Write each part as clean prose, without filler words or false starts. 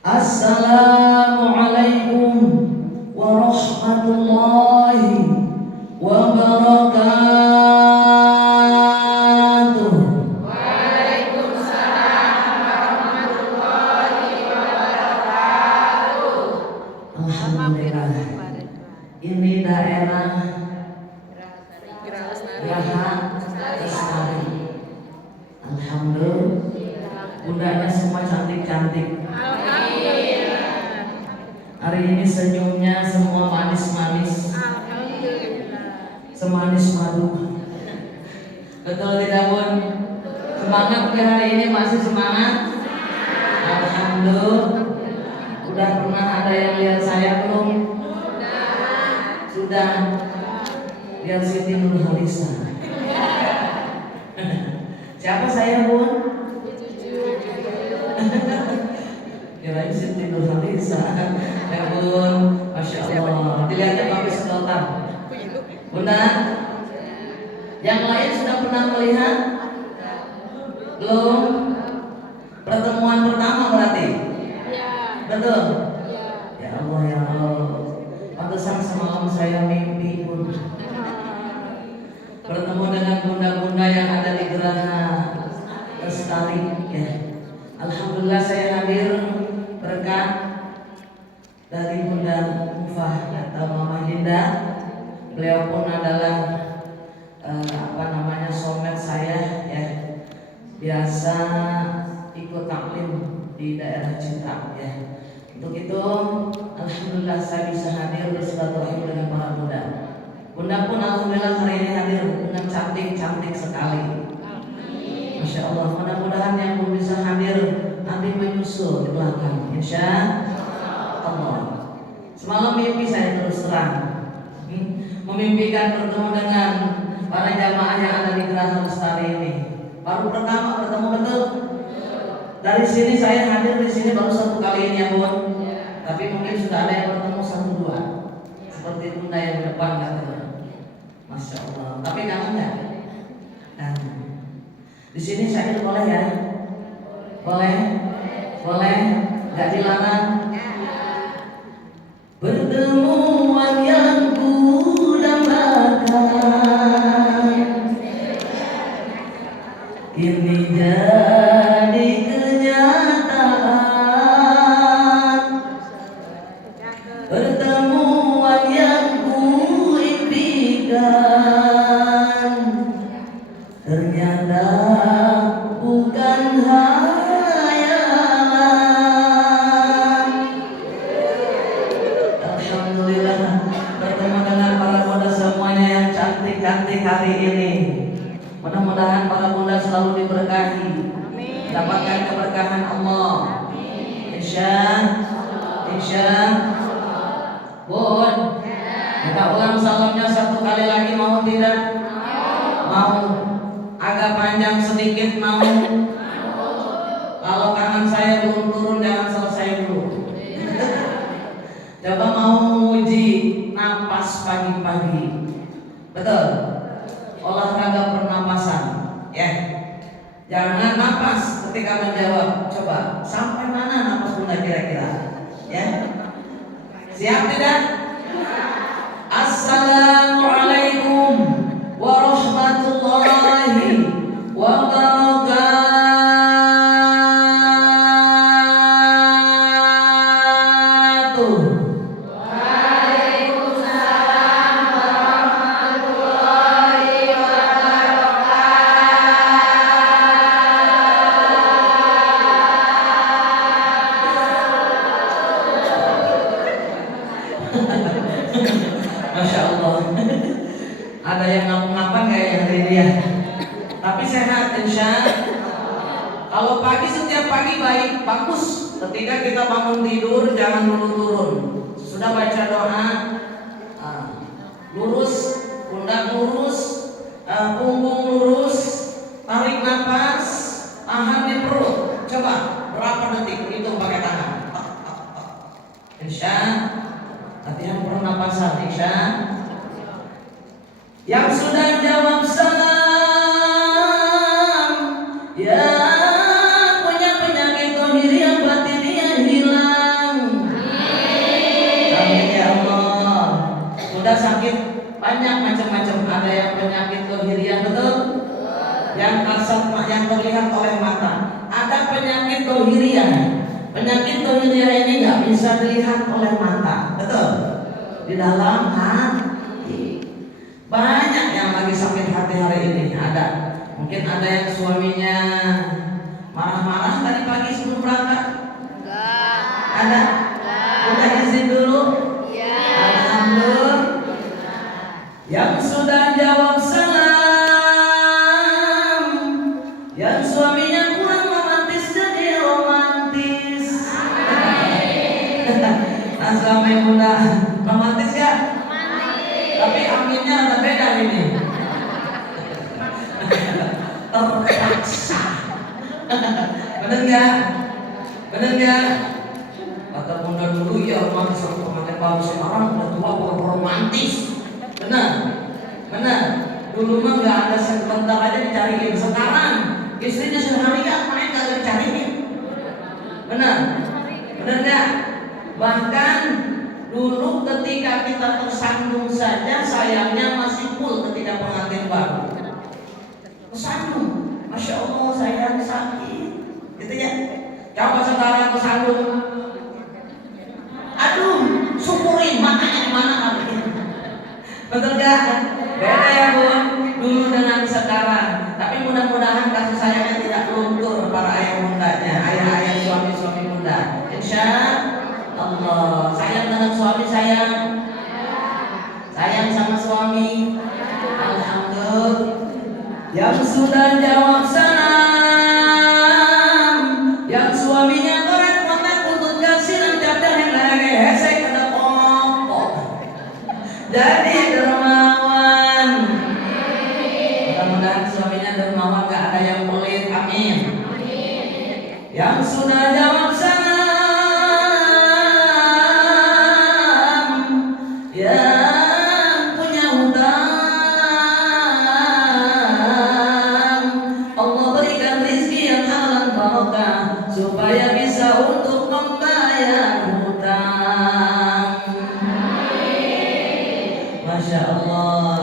Assalamualaikum warahmatullahi wabarakatuh. Waalaikumsalam warahmatullahi wabarakatuh. Alhamdulillah, ini daerah Geraha Lestari. Alhamdulillah, bundanya semua cantik-cantik. Hari ini senyumnya semua manis-manis. Semanis madu. Betul tidak, Bun? Semangat ke hari ini, masih semangat? Alhamdulillah. Udah pernah ada yang lihat saya belum? Sudah. Lihat Siti Nurhaliza. Siapa saya, Bun? Kirain Siti Nurhaliza. Ya Bun, Masya Allah. Dilihatnya pakai sedotan. Bunda, yang lain sudah pernah melihat? Belum? Pertemuan pertama berarti? Betul? Ya Allah, ya Allah. Pantesan semalam saya mimpi, Bun. Bertemu dengan bunda-bunda yang ada di Geraha Lestari, ya. Alhamdulillah saya hadir berkat dari Bunda Mufah atau Mama Hinda. Beliau pun adalah soulmate saya, ya. Biasa ikut taklim di daerah Cinta, ya. Untuk itu, alhamdulillah saya bisa hadir bersilaturahim dengan para bunda. Bunda pun alhamdulillah hari ini hadir dengan cantik-cantik sekali. Masya Allah, mudah-mudahan yang belum bisa hadir nanti menyusul di belakang, insya Allah. Semalam mimpi saya terus terang, memimpikan bertemu dengan para jamaah yang ada di Geraha Lestari ini. Baru pertama bertemu, betul. Dari sini saya hadir di sini baru satu kali ini, ya Bun. Tapi mungkin sudah ada yang bertemu satu dua, seperti bunda yang di depan katanya. Masya Allah. Tapi kangen nggak? Kangen. Di sini saya boleh ya? Boleh? Boleh? Nggak dilarang? Pertemuan yang kudambakan kini jadi kenyataan. Pertemuan yang kuimpikan ternyata bukan hayalan. Alhamdulillah bertemu dengan para bunda semuanya yang cantik-cantik hari ini. Mudah-mudahan para bunda selalu diberkahi, dapatkan keberkahan Allah. Insya Bun, kita ulang salamnya satu kali lagi, mau tidak? Mau. Agak panjang sedikit, mau? Kalau kangen saya belum turun, jangan selesai dulu. Coba mau uji napas pagi-pagi. Betul? Olahraga pernapasan, ya. Jangan napas ketika menjawab. Coba sampai mana napas bunda kira-kira, ya? Siap tidak? Assalamualaikum warahmatullahi wabarakatuh. Waalaikumsalam warahmatullahi Masya Allah. Ada yang ngapa-ngapa kayak yang hari ini ya. Tapi sehat insya. Kalau pagi, setiap pagi baik, bagus. Ketika kita bangun tidur jangan dulu turun. Sudah baca doa, lurus, pundak lurus, punggung lurus, tarik nafas, tahan di perut. Coba berapa detik itu pakai tangan. Insya. Latihan pernapasan, insya. Yang sudah jawab salam, ya punya penyakit zahir yang batin yang hilang. Banyak macam-macam, ada yang penyakit dohiriah, betul? Yang kasat, yang terlihat oleh mata. Ada penyakit dohiriah. Penyakit dohiriah ini nggak bisa dilihat oleh mata, betul? Di dalam hati. Banyak yang lagi sakit hati hari ini. Ada, mungkin ada yang suaminya marah-marah tadi pagi sebelum berangkat. Ada? Udah izin dulu? Alhamdulillah. Yang sudah jawab salam, yang suaminya kurang romantis jadi romantis. Nah, suami muda romantis ya? Tapi aminnya ada beda ini. Terpaksa. Bener nggak? Bener nggak? Kata bunda dulu ya romantis, pengantin baru sekarang udah tua romantis. Benar, benar. Dulu mah nggak ada, sebentar aja dicariin. Sekarang istrinya seharian main nggak dicariin. Benar, benar nggak? Bahkan dulu ketika kita tersandung saja sayangnya masih full ketika pengantin baru. Tersandung, masya Allah sayang sakit, gitu ya. Coba sekarang tersandung, aduh syukurin makanya gimana kali ini. Betul gak? Beda ya Bun, dulu dengan sekarang. Tapi mudah-mudahan kasih sayangnya tidak luntur para ayah mudanya, ayah-ayah suami-suami muda. Insya Allah. Sayang dengan suami, sayang sama suami. Alhamdulillah. Yang sudah jawab salam, yang suaminya korek kontak untuk kasih dan jatuh yang lagi hesek kena pokok. Jadi dermawan. Mudah-mudahan suaminya dermawan, gak ada yang pelit. Amin. Yang sudah jawab salam, yang punya hutang, Allah berikan rezeki yang halal barokah supaya bisa untuk membayar hutang. Masya Allah.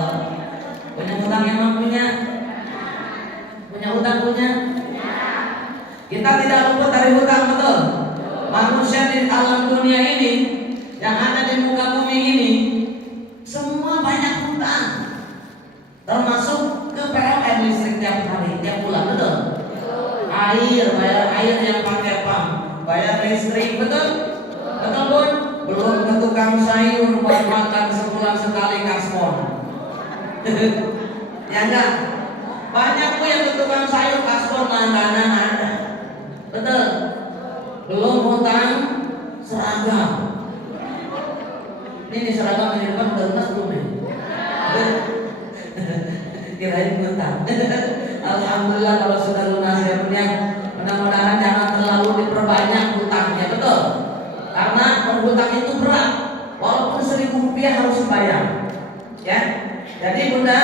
Punya hutang emang punya? Punya hutang punya? Kita tidak luput dari hutang, betul? Manusia di alam dunia ini, yang ada di muka bumi ini, semua banyak hutang. Termasuk ke PLN listrik tiap hari, tiap bulan, betul? Air, bayar air yang pakai pump, bayar listrik, betul? Betul Bun? Belum ke tukang sayur buat makan sebulan sekali kaspon. Ya enggak? Banyak tuh yang ke tukang sayur kaspon langganan ada. Betul? Belum hutang seragam. Ini seragam yang depan udah lunas belum nih? Kirain hutang. Alhamdulillah kalau sudah lunas ya punya. Mudah-mudahan jangan terlalu diperbanyak hutangnya, betul? Karena berhutang itu berat. Walaupun 1.000 rupiah harus dibayar. Ya. Jadi Bunda,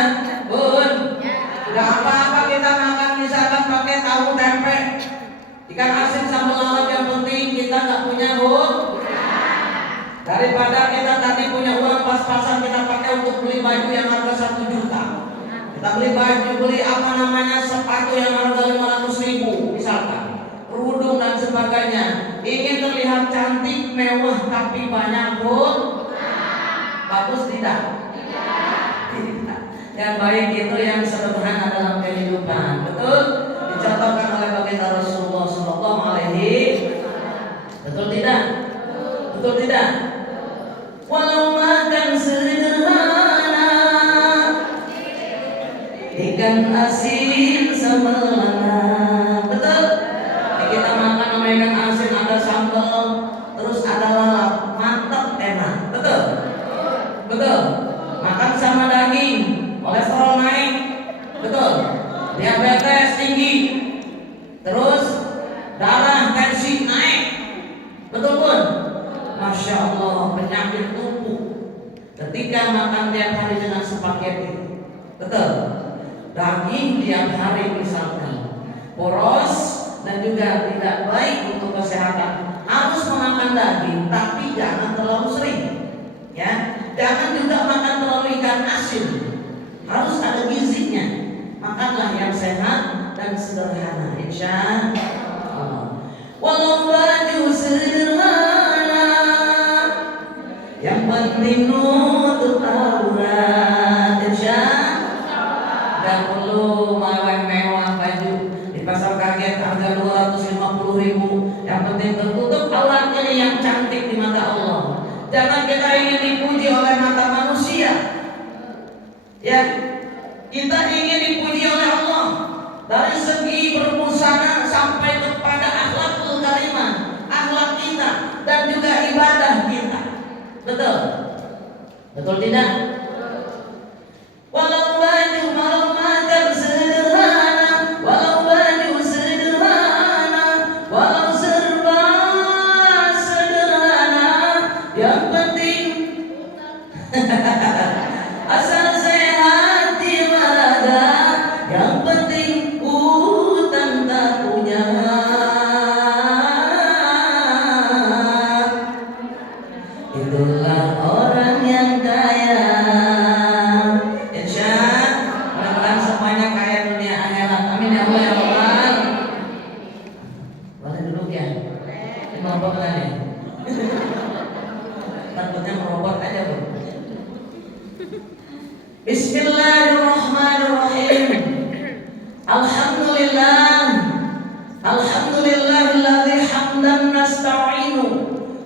Bun, tidak apa-apa kita makan misalkan pakai tahu tempe, ikan asin sambal lalap, yang penting kita nggak punya hutang. Daripada kita tadi punya uang pas-pasan kita pakai untuk beli baju yang harga 1 juta. Kita beli baju, beli apa namanya, sepatu yang harga 500.000 misalkan, kerudung dan sebagainya. Ingin terlihat cantik, mewah, tapi banyak hutang. Bagus tidak? Tidak. Yang baik itu yang sederhana dalam kehidupan. Betul? Dicontohkan oleh baginda Rasulullah Sallallahu Alaihi. Betul tidak? Betul tidak? Walau makan sederhana, ikan asin sambal lalap. Betul? Kita makan sama ikan asin, ada sambal, terus ada lalap, mantap, enak. Betul? Betul? Makan sama daging, kolesterol naik. Betul? Diabetes tinggi, terus darah tensi naik. Betul Bun? Masya Allah, penyakit tubuh ketika makan tiap hari dengan spaghetti. Betul? Daging tiap hari misalkan boros dan juga tidak baik untuk kesehatan. Harus makan daging, tapi jangan terlalu sering. Ya, Jangan juga makan terlalu ikan asin, harus ada gizinya. Makanlah yang sehat dan sederhana, insya Allah. Walau baju sederhana, yang penting nutup aurat, insya Allah. Gak perlu mewah-mewah baju di pasar kaget harga 250.000. Yang penting tertutup auratnya yang cantik di mata Allah. Jangan kita ingin dipuji oleh mata manusia. Ya, kita ingin dipuji oleh Allah dari segi berbusana sampai kepada akhlakul karimah, akhlak kita dan juga ibadah kita. Betul? Betul tidak? Walau baju mau makan sederhana, walau baju sederhana, walau serba sederhana, yang penting asal sehat ibadah, yang penting utang tak punya. Itulah orang yang kaya. Insya Allah semuanya kaya dunia akhirat. Amin ya Allah ya Rabbal. Boleh duduk ya? Ini merobot tadi. Takutnya merobot aja Bu. Bismillahirrahmanirrahim. Alhamdulillah. Alhamdulillahilladzi hamdan nasta'inu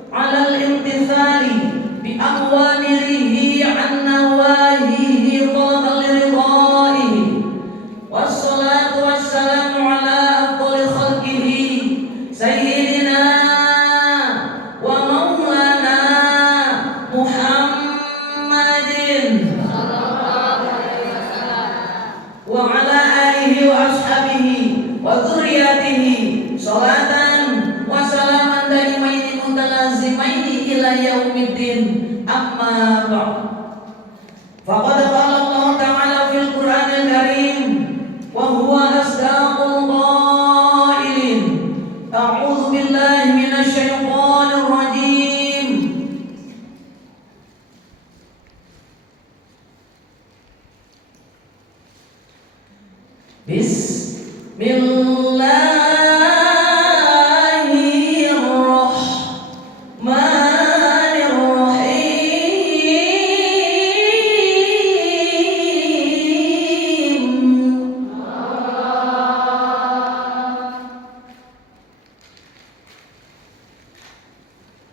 'alal imtithali bi amwanihi 'an nawahihi qadal ridaihi. Wassalatu wassalamu 'ala afdali khalqihi sayyidina wa maulana Muhammadin wa 'ala alihi wa ashabihi wa dzurriyyatihi sholatan wa salaman daimaini mutalazimaini ila yaumiddin. Amma ba'd. Faqad qala Allah ta'ala fil Qur'anil Karim wa huwa asdaqul qailin. A'udzu billahi minasy syaithanir rajim. Bismillahirrahmanirrahim.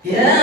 Ya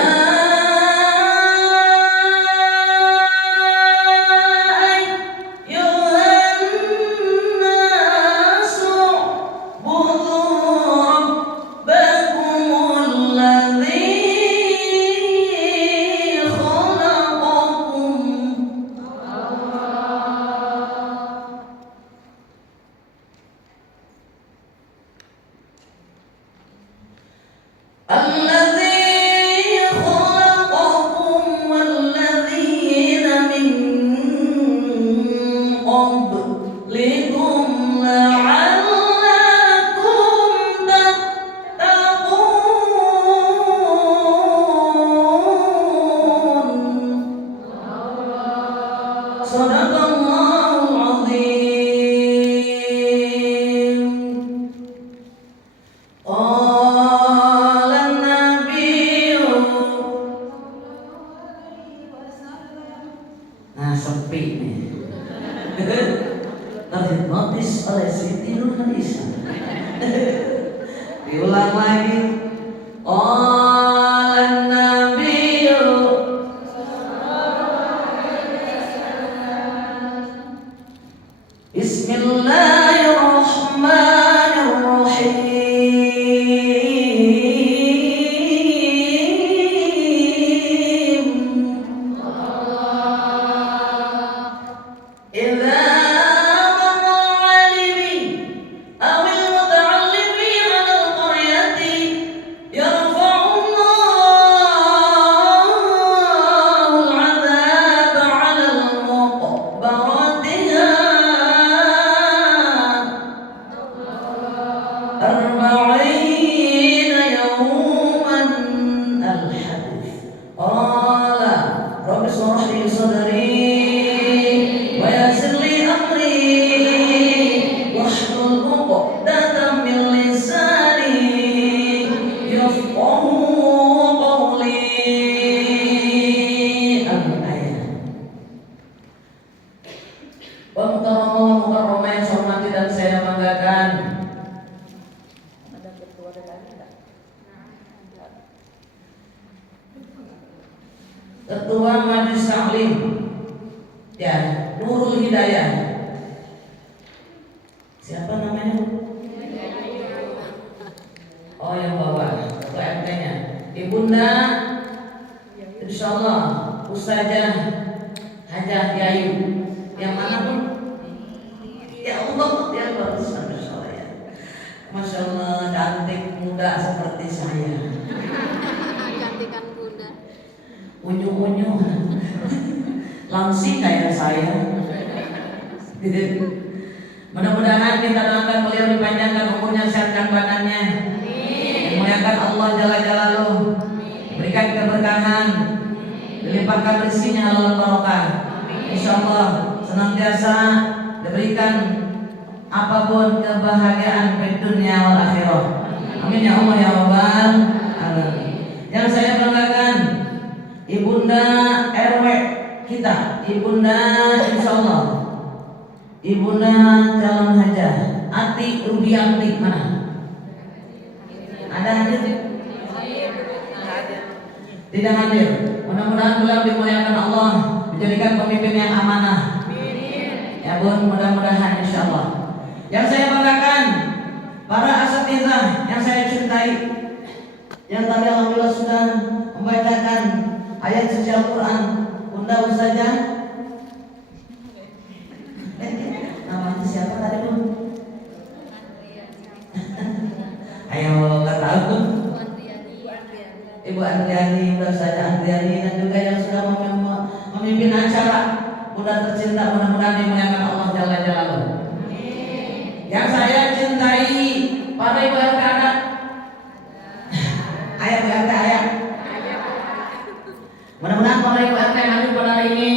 terhipnotis oleh Siti Nurhaliza. Diulang lagi. Qalan nabiyyu Bismillahirrahmanirrahim. Idza Rabbi syrah li صدري ويسر لي أمري واحلل عقدة من لساني يفقهوا قولي. Al-Ayat. Mukarramah yang saya hormati dan saya banggakan, Ketua Majelis Taklim ya, Nurul Hidayah. Siapa namanya? Oh, yang bawah, Ketua MT-nya Ibunda Insyaallah Ustazah Hajah Yayu. Yang mana pun? Ya Allah, ya bagus, Masya Allah ya. Masya Allah, cantik muda seperti saya. Cantikan bunda. Unyu-unyu, langsing kayak saya. Mudah-mudahan kita doakan beliau dipanjangkan umurnya, sehatkan badannya, dimuliakan Allah Jalla Jalaluh, berikan keberkahan, dilimpahkan rezekinya halal barokah. Insyaallah senantiasa diberikan apapun kebahagiaan di dunia wal akhirah. Amin ya Allah ya Rabbal alamin. Yang saya banggakan Ibunda RW kita, Ibunda Insyaallah Ibunda calon hajah Ati Rubianti, mana? Ada hadir? Tidak hadir. Mudah-mudahan beliau dimuliakan Allah, dijadikan pemimpin yang amanah. Ya Bun, mudah-mudahan insyaallah. Yang saya banggakan para asatizah yang saya cintai, yang tadi alhamdulillah sudah membacakan ayat suci Al-Quran. Bunda Ustazah namanya siapa tadi Bun? Ayo nggak tahu. Ibu Andriani, Ustazah Andriani, dan juga yang sudah memimpin acara. Bunda tercinta, mudah-mudahan dimuliakan Allah Jalla Jalaluh. Yang saya cintai para ibu RT ada. Ayah ibu RT ayah. Mudah-mudahan para ibu RT yang hadir pada hari ini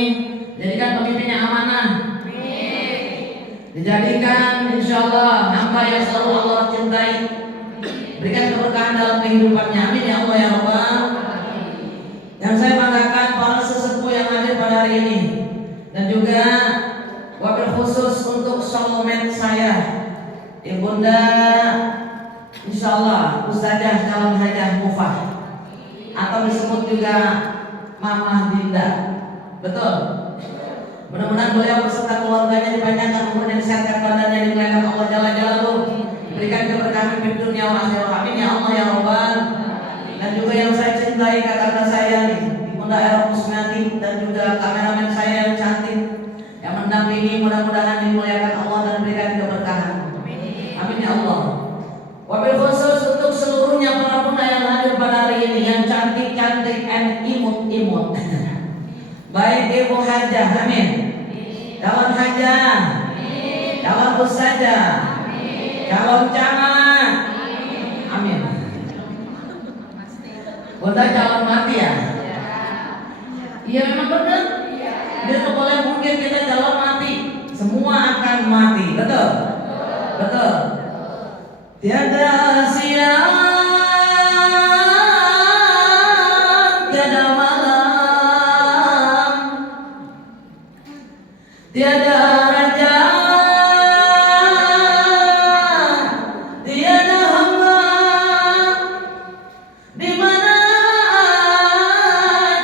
jadikan pemimpinnya amanah. Dijadikan insyaallah hamba yang selalu Allah cintai. Berikan keberkahan dalam kehidupannya. Amin ya Allah ya Rabbal. Yang saya banggakan para sesepuh yang hadir pada hari ini, dan juga wabil khusus untuk soulmate saya, Ibunda Insyaallah Ustazah calon hajah Mufah, atau disebut juga Mama Dinda. Betul? Mudah-mudahan beliau beserta keluarganya dipanjangkan umurnya, disehatkan badannya, dimuliakan Allah Jalla Jalaluh, diberikan keberkahan di dunia wa akhirat. Amin ya Allah ya Rabbal. Dan juga yang saya cintai kakak saya nih, Bunda Era Musnati, dan juga kameramen saya yang cantik yang mendampingi, mudah-mudahan dimuliakan Allah dan berikan keberkahan. Amin ya Allah. Wabil khusus untuk seluruhnya para bunda yang hadir pada hari ini, yang cantik-cantik and imut-imut. Baik ibu hajah, amin. Calon hajah, calon ustazah, calon camat, amin. Bunda calon mati ya? Iya memang benar. Dia tak boleh mungkin kita calon mati. Semua akan mati, betul? Betul. Tiada siang, tiada malam, tiada raja, tiada hamba, di mana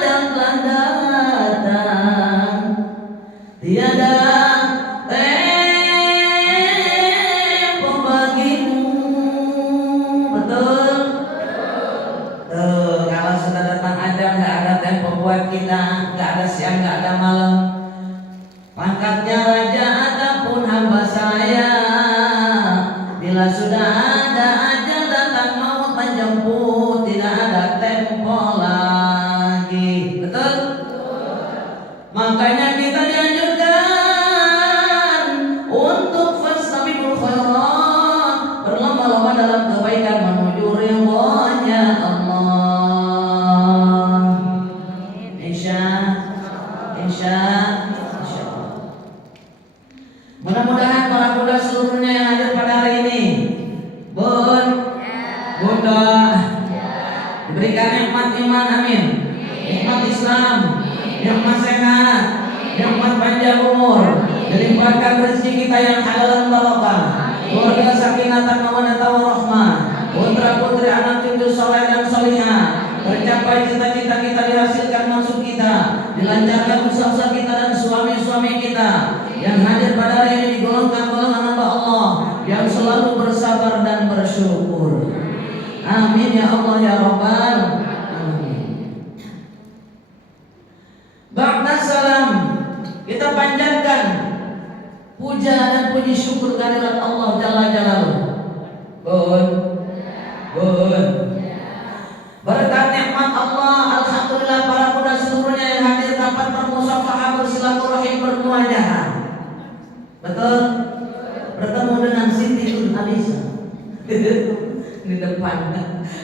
Adam telah datang, tiada tempo bagimu. Betul? Kalau sudah datang Adam, nggak ada tempo buat kita, nggak ada siang, nggak ada malam. Pangkatnya raja ataupun hamba saya, bila sudah ada ajal datang maut menjemput, tidak ada tempo lagi. Betul? Makanya kita dianjurkan untuk fastabiqul khairat, berlomba-lomba dalam kebaikan menuju ridhonya Allah. Insya Bunda, diberikan nikmat iman, amin. Nikmat Islam, nikmat sehat, nikmat panjang umur, dilimpahkan rezeki kita yang halal dan barokah, keluarga sakinah mawaddah warahmah, putra putri anak cucu saleh dan salihah, tercapai cita-cita kita, dihasilkan maksud kita, dilancarkan usaha kita dan suami-suami kita yang hadir pada hari ini digolongkan golongan hamba Allah yang selalu bersabar dan bersyukur. Amin ya Allah ya Rabbal alamin. Ba'da salam, kita panjatkan puja dan puji syukur kehadirat Allah Jalla Jalaluhu. Berkat nikmat Allah, alhamdulillah para muda seluruhnya yang hadir dapat bermusafahah, bersilaturahim, bermuajahah. Betul? Bertemu dengan Siti Nur Alisa di depan.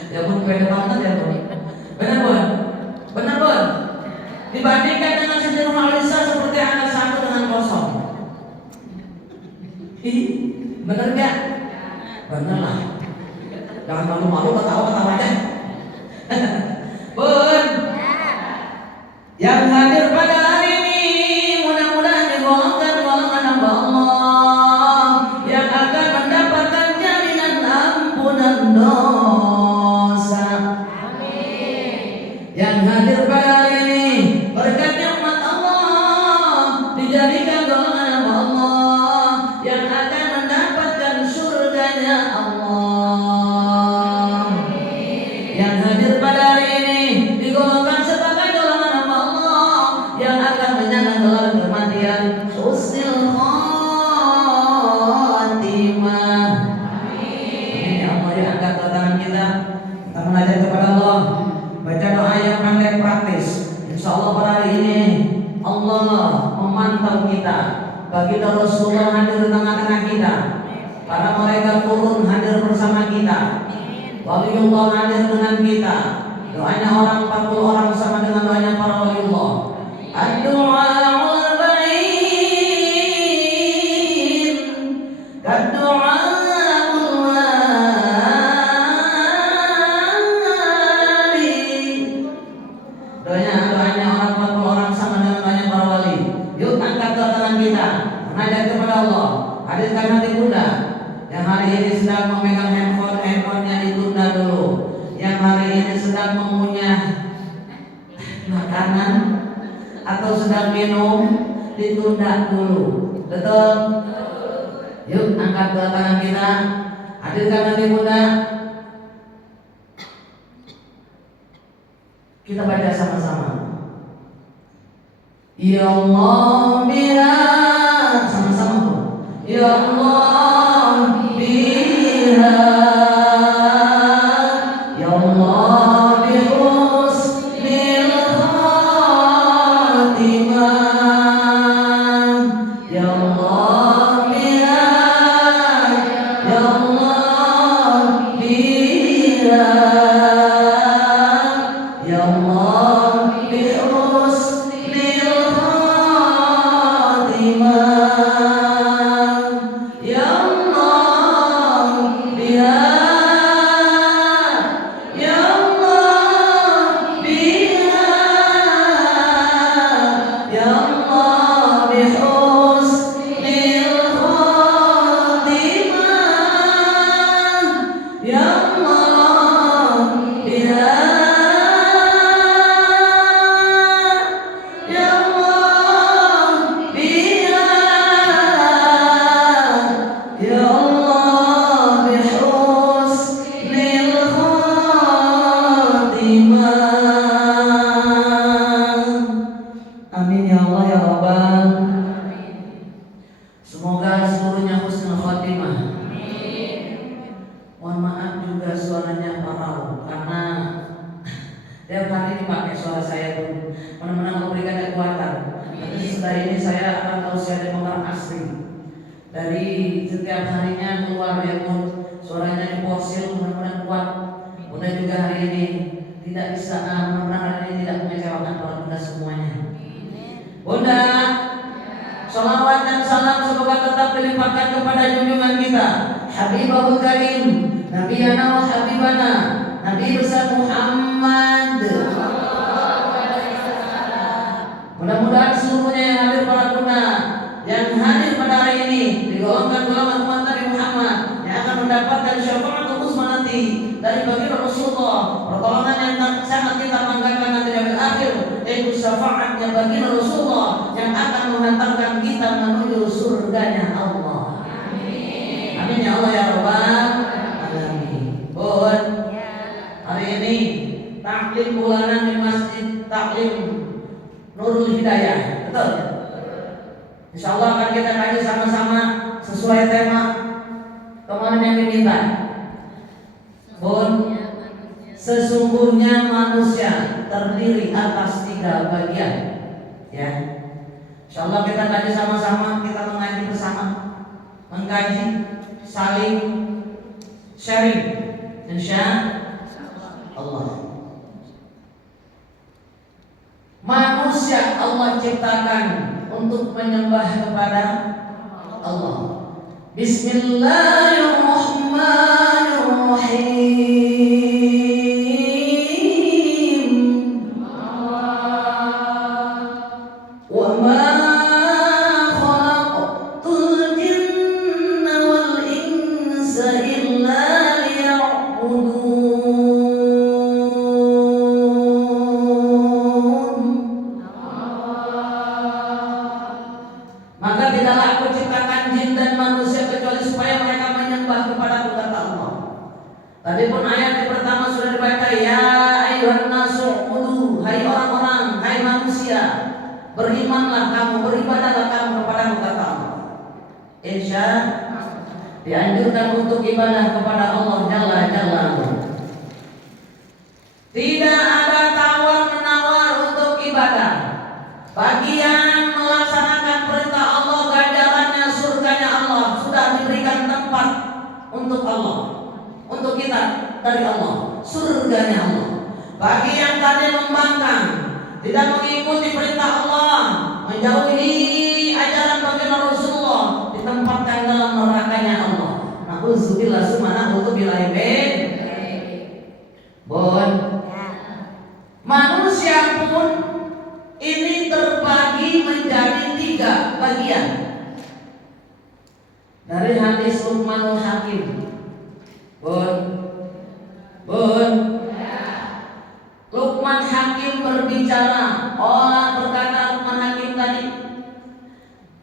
Ya pun beda banget ya Bun. Benar Bun? Benar Bun? Dibandingkan dengan Siti Nur Alisa seperti anak satu dengan kosong. Benar gak? Benar lah. Jangan malu-malu, ketawa-ketawa aja. Bun, yang hadir pada hari ini mudah-mudahan digolongkan golongan hamba Allah yang akan mendapatkan jaminan ampunan dosa. Amin. Yang hadir pada hari ini berkat nikmat Allah dijadikan golongan hamba Allah yang akan mendapatkan surganya Allah. Yang hadir pada hari ini digolongkan sebagai golongan hamba Allah yang akan menyandang gelar kematian husnul khatimah. Amin ya Allah. Ya, angkat tangan kita menajat kepada Allah, baca doa yang pandai praktis. Insya Allah pada hari ini Allah memantau kita. Baginda Rasulullah hadir di tengah-tengah kita, para malaikat turun hadir bersama kita, waliullah hadir dengan kita. Doanya orang 40 orang sama dengan doanya para waliullah. Ad-du'a'ul ba'in kad-du'a'ul wali. Doanya orang 40 orang sama dengan doanya para wali. Yuk angkat tangan kita, menajat kepada Allah. Hadirkan hati bunda yang hari ini sedang memegang handphonenya ditunda dulu. Yang hari ini sedang mengunyah makanan atau sedang minum ditunda dulu. Betul? Yuk angkat tangan kita, hadirkan hati bunda. Kita baca sama-sama. Ya Allah biha, sama-sama Bu. Ya Allah biha, ya Allah bi husnil khatimah, ya Allah biha, ya Allah biha, ya Allah bi husnil khatimah, ya Allah biha, ya Allah biha, ya Allah bi husnil khatimah, ya Allah biha, ya Allah biha, ya Allah bi husnil khatimah. Amin ya Allah ya Rabbal. Semoga seluruhnya husnul khatimah. Mohon maaf juga suaranya parau karena tiap hari dipakai suara saya tuh benar-benar memberikan kekuatan. Tapi setelah ini saya akan tausiah Demokrat asli. Dari setiap harinya keluar ya pun suaranya diporsil benar-benar kuat. Mudah juga hari ini tidak bisa pernah hari ini tidak mengecewakan para bunda semuanya. Bunda, salawat dan salam semoga tetap dilimpahkan kepada junjungan kita Habibul Karim nabiyana wa habibana Nabi besar Muhammad. Mudah-mudahan seluruhnya yang hadir para guna, yang hadir pada hari ini digolongkan golongan umat Nabi Muhammad yang akan mendapatkan syafaat uzma nanti dari baginda Rasulullah, pertolongan yang sangat kita banggakan nanti di akhir, yaitu syafaatnya baginda Rasulullah yang akan menghantarkan kita menuju surganya Allah. Amin. Amin ya Allah ya Rabbal alamin. Bon, hari ini taklim bulanan di Masjid Taklim Nurul Hidayah, betul? Insya Allah akan kita kaji sama-sama sesuai tema kemarin yang diminta. Bon, sesungguhnya manusia terdiri atas 3 bagian. Ya, Insya Allah kita kaji sama-sama, kita mengaji bersama, mengkaji, saling sharing, Insya Allah. Manusia Allah ciptakan untuk menyembah kepada Allah. Bismillahirrahmanirrahim. Wa ma khalaqtul jinna wal insa illa liya'budun. Maka tidaklah aku ciptakan jin dan manusia kecuali supaya mereka menyembah kepada kata Allah. Tadi pun ayat yang pertama sudah dibaca, ya ayyuhan nasu ubudu, hai orang-orang, hai manusia, berimanlah kamu, beribadahlah kamu kepada kata Allah. Insya dianjurkan untuk ibadah kepada Allah Jalla Jalla. Tidak ada tawar-menawar untuk ibadah. Bagi yang melaksanakan perintah Allah, ganjarannya surganya Allah, sudah diberikan tempat untuk Allah, untuk kita dari Allah, surganya Allah. Bagi yang tadi membangkang, tidak mengikuti perintah Allah, menjauhi ajaran baginda Rasulullah, ditempatkan dalam nerakanya Allah. Na'udzubillah summa na'udzubillah min. Bon, manusia pun ini terbagi menjadi 3 bagian. Dari hadis Luqmanul Hakim. Bon. Luqman Hakim berbicara. Berkata Luqman Hakim tadi,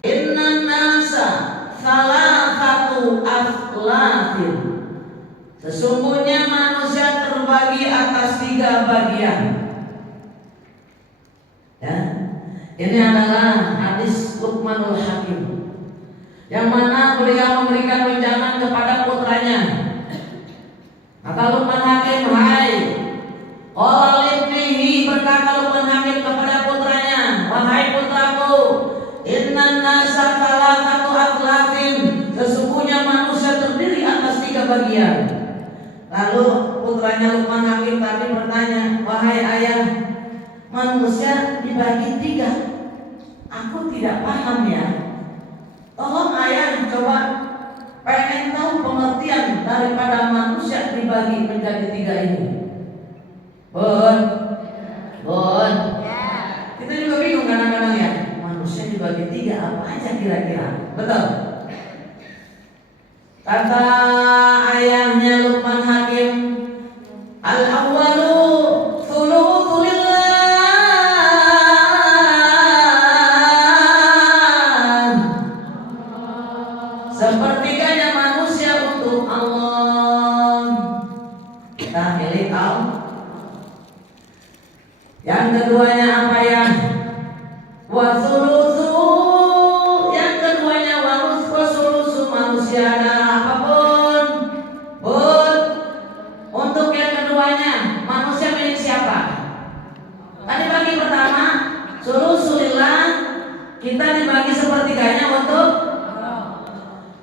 Inna nasa salasatu aslafin. Sesungguhnya manusia terbagi atas 3 bagian. Ya, ini adalah hadis Luqmanul Hakim, yang mana beliau memberikan wejangan kepada putranya. Kata Luqman Hakim, hai Qalibnihi, berkata Luqman Hakim kepada putranya, wahai putraku, innan nasa salasatu aslafin, sesungguhnya manusia terdiri atas 3 bagian. Lalu putranya Luqman Hakim tadi bertanya, wahai ayah, manusia dibagi 3. Aku tidak paham ya. Tolong ayah coba pengen tahu pengertian daripada manusia dibagi menjadi 3 ini. Bon. Kita juga bingung kadang-kadang ya. Manusia dibagi 3 apa aja kira-kira? Betul. Kata ayahnya Luqman Hakim, al-awwalu sepertiganya manusia untuk Allah. Kita milik Allah. Yang keduanya apa ya? Wasulusu. Yang keduanya wasulusu manusia adalah apapun. Untuk yang keduanya manusia milik siapa? Tadi bagi pertama sulusulillah, kita dibagi sepertiganya untuk.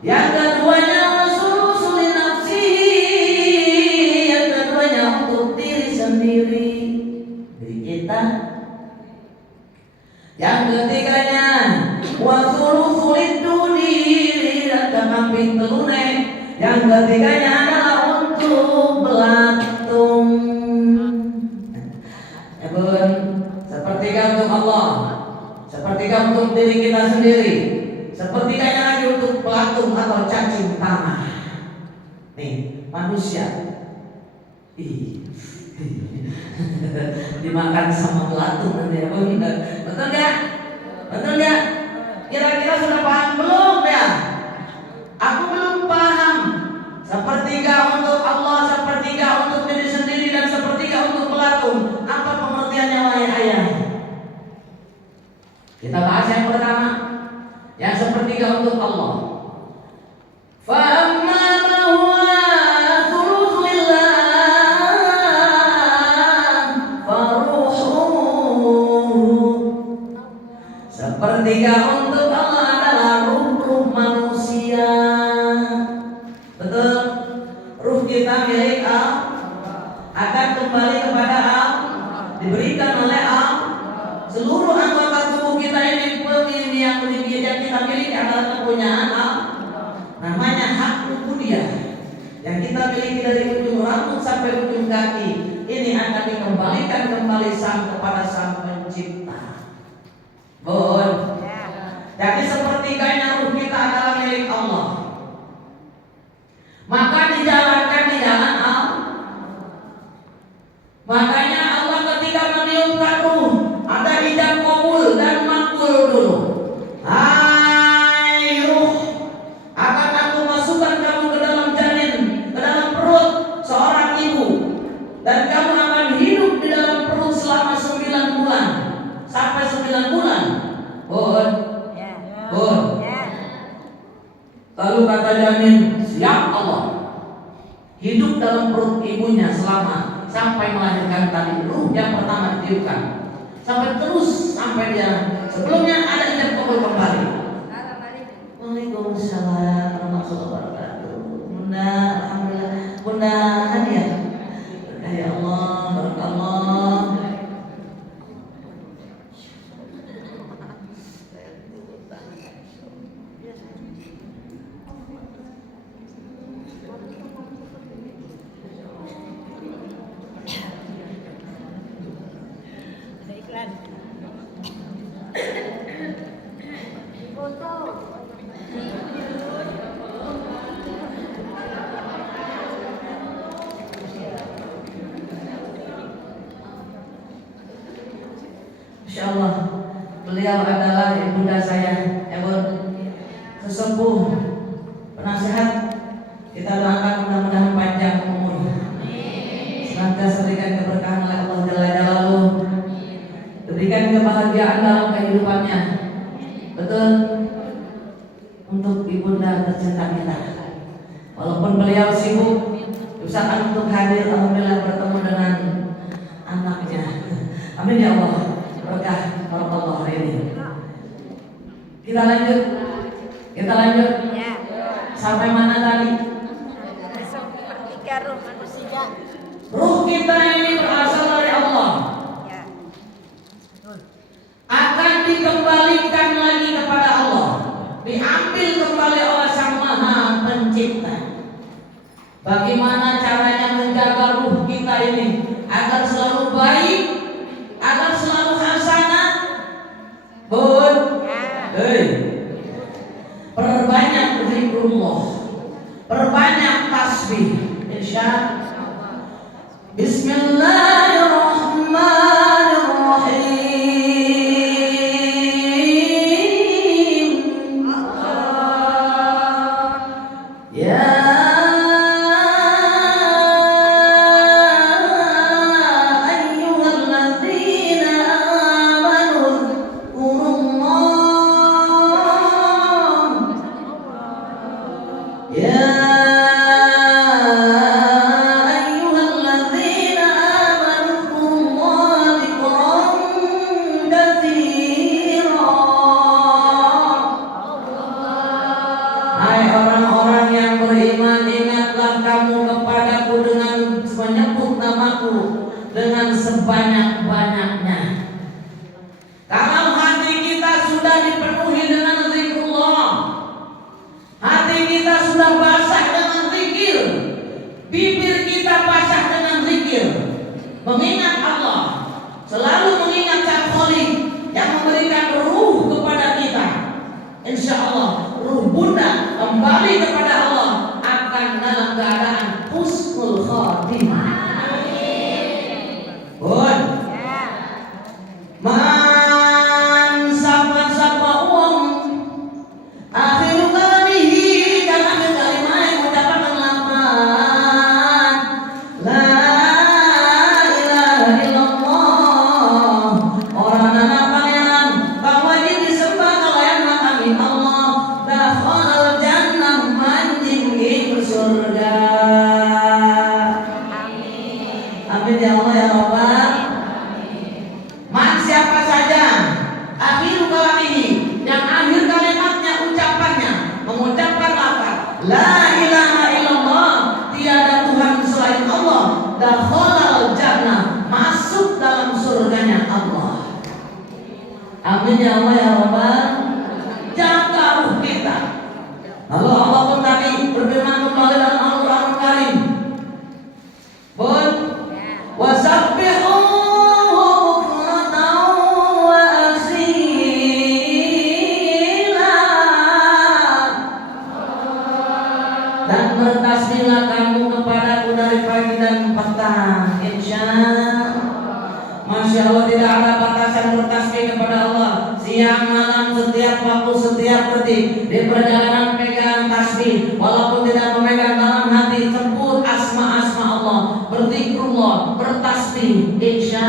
Yang keduanya wasulusul nafsi, yang keduanya untuk diri sendiri, diri kita. Yang ketiganya wasulusul duni, dan kambing telune. Yang ketiganya adalah diri kita sendiri, sepertiganya lagi untuk pelatung atau cacing tanah. Nih, manusia dimakan sama pelatung nanti apa benar? Betul nggak? Betul nggak? Kira-kira sudah paham belum ya? Aku belum paham. Sepertiga untuk Allah, sepertiga untuk diri sendiri, dan sepertiga untuk pelatung. Apa pengertiannya wahai ayah? Kita bahas yang pertama, yang sepertiga untuk Allah. Fa'amma ma huwa thuluth lillah faruhuh. Sepertiga untuk Allah adalah ruh manusia. Betul? Ruh kita milik Allah, akan kembali kepada Allah, diberikan oleh Allah. Seluruh anggota tubuh kita ini yang kita miliki adalah kepunyaan Allah. Namanya hak ubudiyah yang kita miliki dari ujung rambut sampai ujung kaki. Ini akan dikembalikan kembali kepada Sang Pencipta. Bon. Jadi sepertiganya ruh kita adalah milik Allah. Maka dijalankan di jalan Allah. Makanya Allah ketika meniupkan ruh, ada ijab qabul dan makbul dulu. Hai ruh, akan aku masukkan kamu ke dalam janin, ke dalam perut seorang ibu, dan kamu akan hidup di dalam perut selama 9 bulan sampai 9 bulan. Bon, bon. Lalu kata janin, siap Allah. Hidup dalam perut ibunya selama sampai melahirkan tadi ruh yang pertama ditiupkan, sampai terus sampai dia sebelumnya ada ijab qabul kembali. Waalaikumsalam warahmatullahi wabarakatuh. Bunda, alhamdulillah. Bunda Nadia. Ya Allah, barakallah. Insya Allah beliau adalah ibunda saya, sesepuh penasehat. Kita doakan mudah-mudahan panjang umur, senantiasa diberikan keberkahan oleh Allah Jalla Jalaluhu, diberikan kebahagiaan dalam kehidupannya. Betul, untuk ibunda tercinta kita. Walaupun beliau sibuk, usahakan untuk hadir. Alhamdulillah bertemu dengan anaknya. Amin ya Allah. Berkah Allah hari ini. Kita lanjut. Sampai mana tadi? Sepertiga ruh manusia. Ruh kita ini berasal dari Allah. Akan dikembalikan lagi kepada Allah, diambil kembali oleh Sang Maha Pencipta. Bagaimana caranya menjaga ruh kita ini agar selalu baik, agar selalu hasanah? Bun, perbanyak zikrullah, perbanyak tasbih, insya Allah. Bismillahirrahmanirrahim. Ya dengan sebanyak-banyaknya. Kalau hati kita sudah dipenuhi dengan zikrullah, hati kita sudah basah dengan zikir, bibir kita basah dengan zikir, mengingat Allah, selalu mengingat Sang Khaliq yang memberikan ruh kepada kita, Amin ya Allah ya Rabbal. Man siapa saja akhir kalamihi, yang akhir kalimatnya ucapannya mengucapkan lafaz la ilaha illallah, tiada Tuhan selain Allah, dakhalal jannah, masuk dalam surganya Allah. Amin ya Allah ya Rabbal. Jaga ruh kita. Lalu Allah pun tadi berfirman kembali dalam Al-Quran Karim, pun wasabbihuhu bukratan wa asila, dan bertasbihlah kamu kepadaku dari pagi dan petang. Masya Allah, tidak ada batasan bertasbih kepada Allah. Siang malam, setiap waktu, setiap detik. Di perjalanan pegang tasbih, walaupun tidak memegang dalam hati, sebut asma-asma Allah, berzikrullah, bertasbih. Insya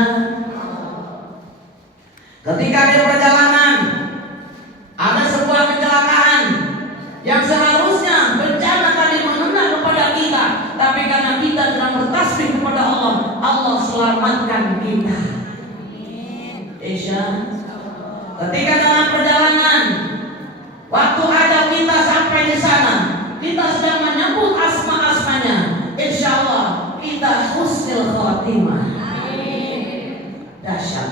ketika di perjalanan ada sebuah kecelakaan yang seharusnya bencana tadi mengenai kepada kita, tapi karena kita sedang bertasbih kepada Allah, Allah selamatkan kita. Insya ketika dalam perjalanan, waktu ada kita sampai di sana, kita sedang menyebut asma-asmanya, insya Allah kita husnul khotimah. Dahsyat.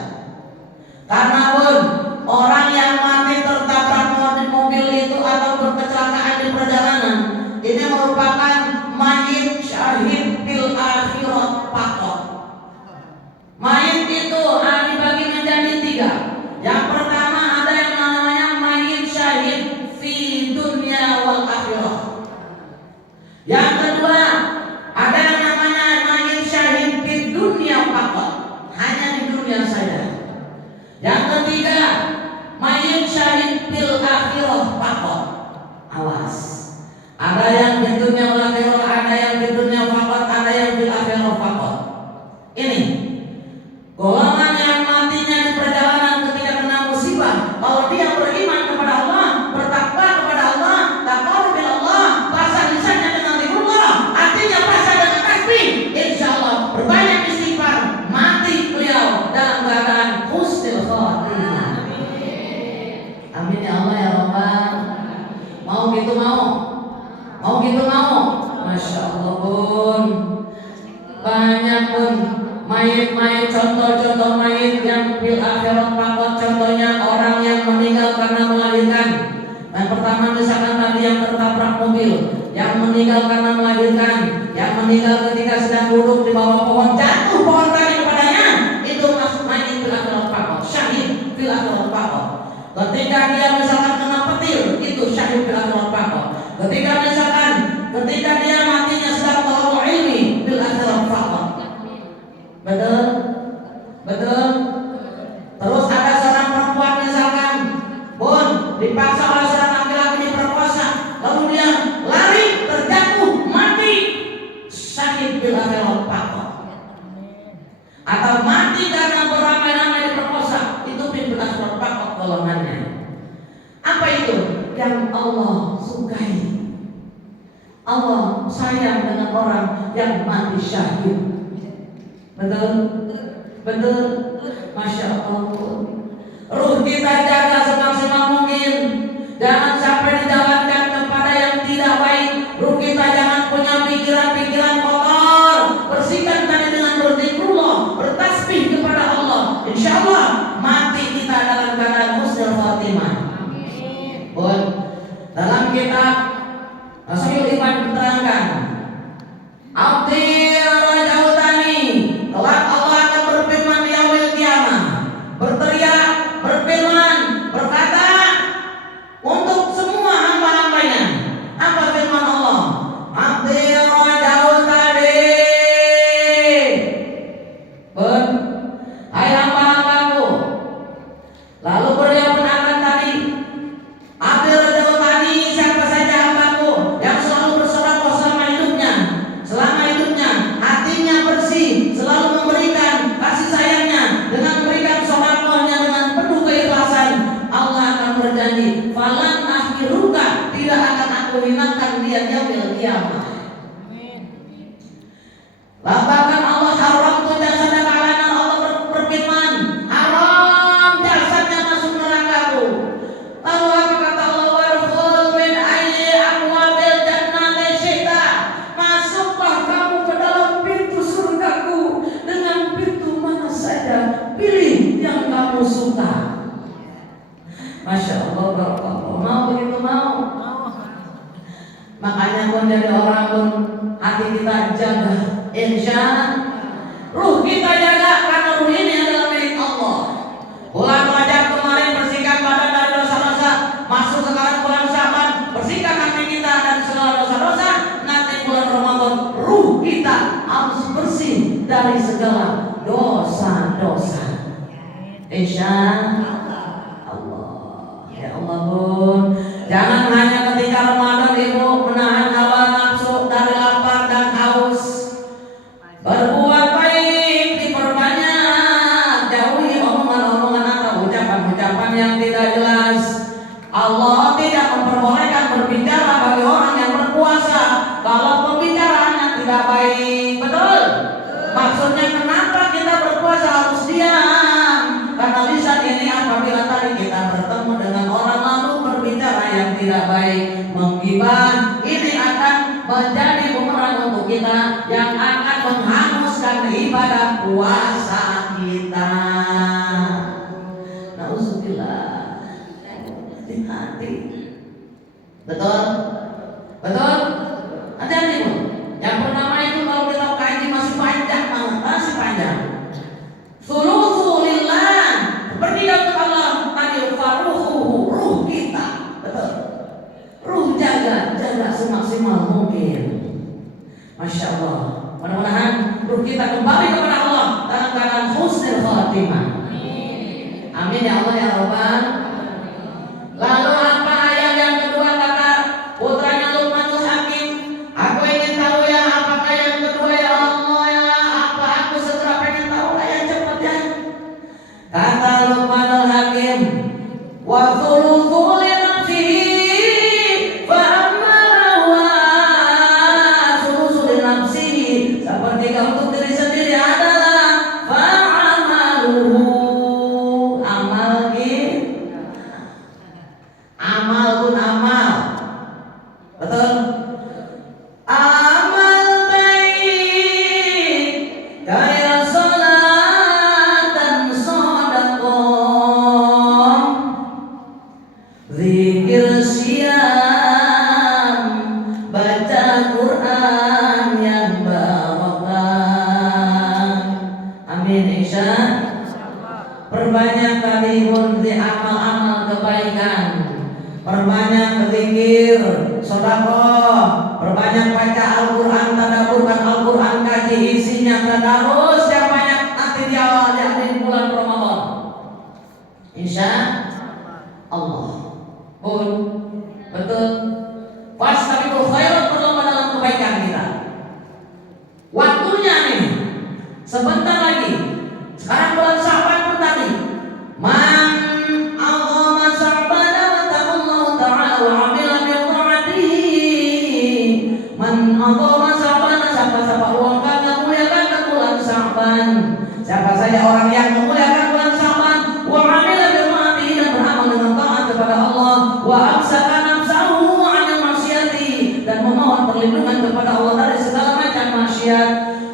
Karena pun orang yang mati tertabrak mobil itu atau berkecelakaan di perjalanan, ini merupakan mayit syahid fil akhirat faqat. Mayit itu dibagi menjadi 3. Yang pertama ada yang namanya mayit syahid fi dunya wal akhirah. Yang kedua ada yang namanya mayit syahid fi dunya faqat, hanya di dunia saja. Yang ketiga mayit syahid fil akhirah faqat. Awas, ada yang di dunya wal akhirah, ada yang di dunya faqat, ada yang fil akhirah faqat. Ini golongan yang matinya di perjalanan ketika kena musibah, kalau dia beriman kepada Allah, bertakwa kepada Allah, taqarrub ila Allah, pasang lisannya dengan zikrullah, artinya pasang dengan tasbih, insyaallah berbanyak istighfar, mati beliau dalam keadaan husnul khotimah. Amin ya Allah ya Rabbal. Mau gitu mau? Mau gitu mau? Masya Allah pun banyak pun mayit-mayit, contoh-contoh mayit yang fil akhirat faqat, contohnya orang yang meninggal karena melahirkan. Yang pertama misalkan tadi yang tertabrak mobil, yang meninggal karena melahirkan, yang meninggal ketika sedang duduk di bawah pohon, jatuh pohon tadi kepadanya, itu masuk mayit fil akhirat faqat, syahid fil akhirat faqat. Ketika dia misalkan kena petir, itu syahid fil akhirat faqat. Ketika dia matinya sedang thalabul ilmi, fil akhirat faqat. Betul? Betul? Terus ada seorang perempuan misalkan, pun dipaksa oleh seorang laki-laki diperkosa, lalu dia lari, terjatuh, mati, syahid fil akhirat faqat. Atau mati karena beramai-ramai diperkosa, itu fil akhirat faqat golongannya. Apa itu? Yang Allah sukai. Allah sayang dengan orang yang mati syahid. Betul? Betul? Masya Allah. Ruh kita jaga semaksimal mungkin. Jangan sampai dijalankan kepada yang tidak baik. Ruh kita jangan punya pikiran-pikiran kotor. Bersihkan tadi dengan berzikrullah, bertasbih kepada Allah. Insya Allah mati kita dalam keadaan husnul khotimah. Pun dalam kitab Rasul Iman menerangkan, Abdi rajautani, kelak Allah akan berfirman di yaumil qiyamah, berteriak, berfirman, berkata untuk hati kita jaga, insya ruh kita jaga, karena ruh ini adalah milik Allah. Bulan Rajab kemarin bersihkan badan dari dosa-dosa, masuk sekarang bulan Syaban, bersihkan hati kita dari segala dosa-dosa. Nanti bulan Ramadan ruh kita harus bersih dari segala dosa-dosa, insya Allah. Ya Allah Bun, jangan hanya ketika Ramadan Ibu menahan hawa nafsu dari lapar dan haus. Berbuat baik diperbanyak, jauhi omongan-omongan atau ucapan-ucapan yang tidak jelas. Allah tidak memperbolehkan berbicara bagi orang yang berpuasa kalau pembicaraannya tidak baik. Betul? Maksudnya kenapa kita berpuasa harus diam? Karena lisan ini apabila tadi kita bertemu dengan orang lalu berbicara yang tidak baik, menggibah, ini akan menjadi bumerang untuk kita yang akan menghanguskan ibadah puasa kita. Nauzubillah. Hati-hati. Betul? Betul? Hati-hati Bu. Yang pertama itu kalau kita kaji masih panjang banget, masih panjang. Sulusulillah, seperti untuk Allah tadi, faruhu, ruh kita. Betul? Ruh jaga semaksimal mungkin. Masya Allah. Mudah-mudahan ruh kita kembali kepada Allah dalam keadaan husnul khatimah. Amin ya Allah ya Rabbal. Lalu apa ayat yang kedua kata putranya Luqmanul Hakim? Aku ingin tahu ya, apakah yang kedua ya Allah ya? Apa aku segera pengen tahu ya, cepat ya. Kata Luqmanul Hakim, wa thuluthu li nafsihi fa amma wa thuluthu li nafsihi, sepertiga untuk diri sendiri adalah fa'amaluhu, amal kita. Amal pun amal. Betul? Amal baik kayak salat dan sedekah, zikir siam, baca Quran yang barokah. Amin insya. Perbanyak tadi pun di amal-amal kebaikan, perbanyak zikir, sedekah, perbanyak baca Al-Quran, tadabburkan Al-Quran, kaji isinya, tadarus yang banyak nanti di awal di akhir bulan Ramadan. Insya Allah. Pun betul. Fastabiqul khairat, berlomba dalam kebaikan kita. Waktunya nih, sebentar lagi. Sekarang bulan Syaban pun tadi. Man a'zama Sya'bana wa taqallahu ta'ala wa 'amila bi ta'atihi. Man a'zama Sya'bana, siapa orang yang memuliakan bulan Syaban. Siapa saja orang yang memuliakan bulan Syaban, wa 'amila bi ta'atihi, dan beramal dengan taat kepada Allah, wa amsaka nafsahu 'anil maksiati, dan memohon perlindungan kepada Allah dari segala macam maksiat.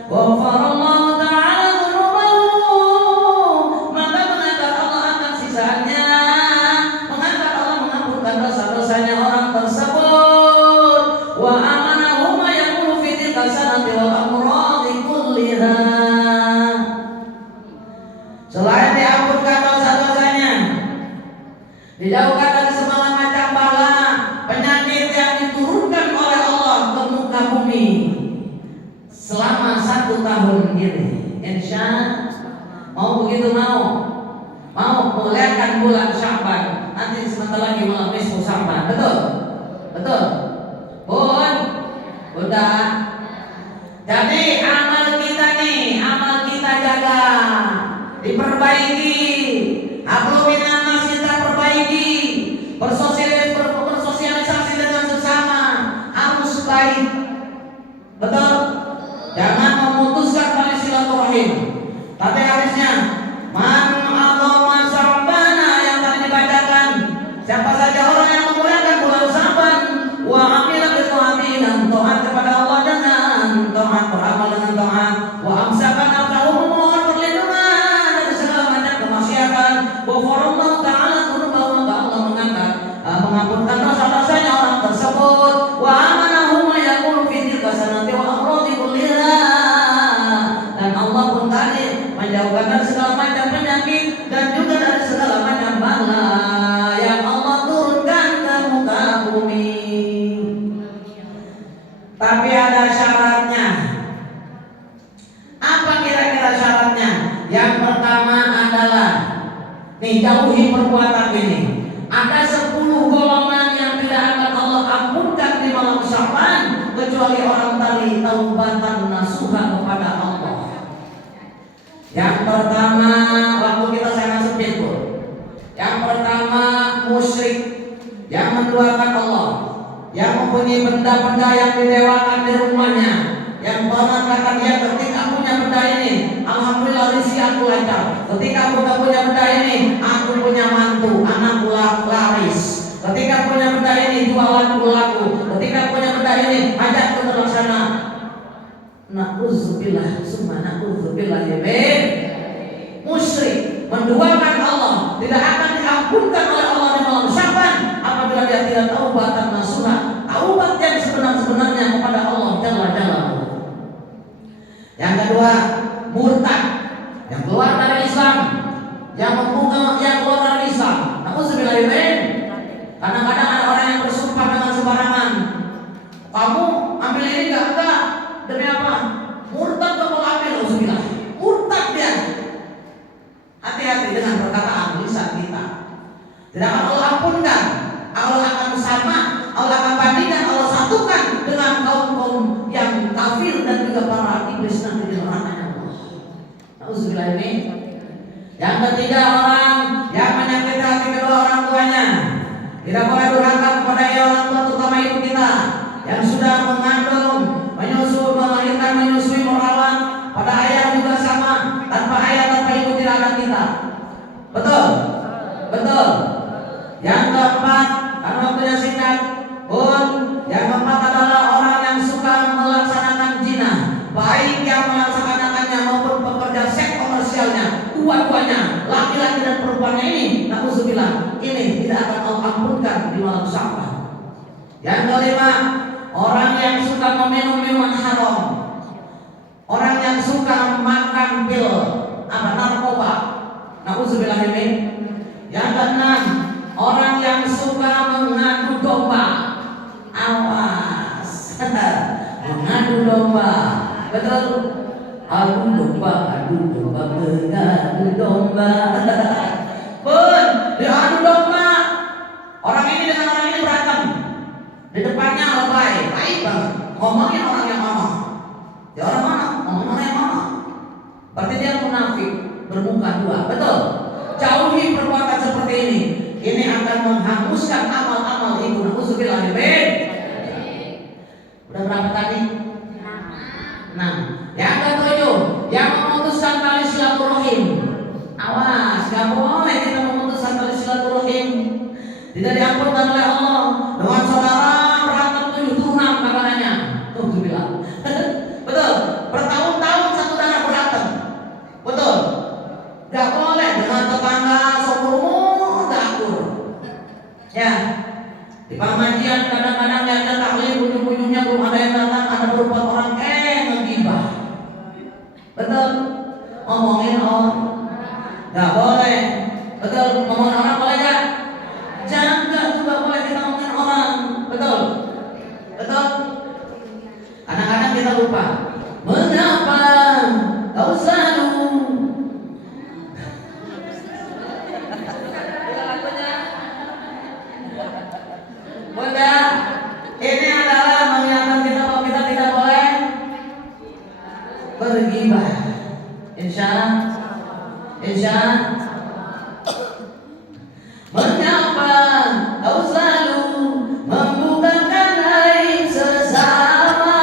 Ghafarallahu ta'ala dzunubahu, maka mengangkat Allah akan sisanya, mengangkat Allah mengampunkan dosa-dosanya orang tersebut. Wa amanahu ma yakunu fi tilka sanati wal amradi kulliha, selain diampunkan dosa-dosanya, dijauhkan dari segala macam bala penyakit yang diturunkan oleh Allah ke muka bumi selama 1 tahun ini. Insya mau begitu, mau muliakan bulan Syaban. Nanti sebentar lagi malam nisfu Syaban. Betul? Betul? Bun? Udah? Jadi amal kita nih, amal kita jaga, diperbaiki. Habluminan nas kita perbaiki, bersosialisasi dengan sesama harus baik. Betul? Jangan memutuskan tali silaturahim. Tapi habisnya man a'zama Sya'bana yang tadi dibacakan, siapa saja orang yang memuliakan bulan Syaban, wa 'amila bi ta'ati, dan taat kepada Allah dengan taat, beramal dengan taat, wa amsaka nafsahu, memohon perlindungan dari segala macam kemaksiatan, ghafarallahu ta'ala dzunubahu, maka Allah mengampunkan dosa-dosanya orang tersebut. Wa amanahu ma yakunu fi tilka sanati wa amrad menjauhkan dari segala macam penyakit dan juga dari segala macam bala yang Allah turunkan ke muka bumi. Tapi ada syaratnya. Apa kira-kira syaratnya? Yang pertama adalah jauhi perbuatan ini. Ada 10 golongan yang tidak akan Allah ampunkan di malam Sya'ban kecuali orang tadi taubatan nasuha kepada Allah. Yang pertama, waktu kita sangat sempit, Bu. Yang pertama, musyrik yang menduakan Allah, yang mempunyai benda-benda yang didewakan di rumahnya, yang mengatakan dia ketika punya benda ini, alhamdulillah rezeki aku lancar. Ketika aku tak punya benda ini, aku punya mantu, anakku laris. Ketika punya benda ini, jualanku laku. Ketika punya benda ini, hajatku terlaksana. Na'udzubillah, summa na'udzubillah ya ben. Musyrik menduakan Allah tidak akan diampunkan oleh Allah di malam Sya'ban apabila dia tidak taubatan nasuha, taubat yang sebenar-benarnya kepada Allah Jalla Jalaluhu. Yang kedua, murtad yang keluar dari Islam, yang membuka yang keluar dari Islam. Na'udzubillah ya ben. Kadang-kadang ada orang yang bersumpah dengan sembarangan. Kamu ambil ini enggak? Demi apa? Murtad kamu ambil, na'udzubillah. Murtad dia. Hati-hati dengan perkataan lisan kita. Tidak akan Allah ampunkan. Allah akan sama, Allah akan bandingkan, Allah satukan dengan kaum-kaum yang kafir dan juga para iblis nanti di neraka Allah. Na'udzubillah ini. Yang ketiga, orang yang menyakiti hati kedua orang tuanya. Tidak boleh durhaka kepada orang tua, terutama ibu kita yang sudah mengandung, menyusu, melahirkan, menyusui, merawat. Pada ayah juga sama. Tanpa ayah, tanpa ibu tidak ada kita. Betul? Betul. Yang keempat, karena waktunya singkat, yang keempat adalah orang yang suka melaksanakan zina, baik yang melaksanakannya maupun pekerja seks komersialnya, dua-duanya, laki-laki dan perempuannya ini, na'udzubillah, ini tidak akan Allah ampunkan di malam Sya'ban. Yang kelima, orang yang suka meminum minuman haram, orang yang suka makan pil narkoba, na'udzubillah ini. Yang keenam, orang yang suka mengadu domba. Awas. Mengadu domba. Betul? Adu domba, mengadu domba. Pun diadu domba. Orang ini dengan orang ini berantem. Di depannya lebay, baik banget. Ngomongin orang yang ngomong. Dia orang mana? Ngomong orang yang ngomong. Berarti dia munafik, bermuka dua. Betul? Jauhi perbuatan seperti ini. Ini akan menghanguskan amal-amal ibu. Na'udzubillah min. Udah berapa tadi? 6. Yang ketujuh, yang memutuskan tali silaturahim. Awas, gak boleh kita memutuskan tali silaturahim. Tidak diampunkan oleh Allah. Dengan saudara berantem 7 turunan katanya. Na'udzubillah. Betul? Bertahun-tahun satu darah berantem. Betul? Gak boleh dengan tetangga seumur dapur. Ya, di pengajian kadang-kadang yang ada tahlil ujung-ujungnya belum ada yang datang, ada beberapa orang ngegibah. Betul? Ngomongin orang gak boleh. Betul? Ngomongin orang boleh gak? Jangan juga boleh kita ngomongin orang. Betul? Betul? Kadang-kadang kita lupa. Mengapa kau selalu Bunda, ini adalah mengingatkan kita bahwa kita tidak boleh bergibah. Insya mengapa kau selalu membukakan aib sesama,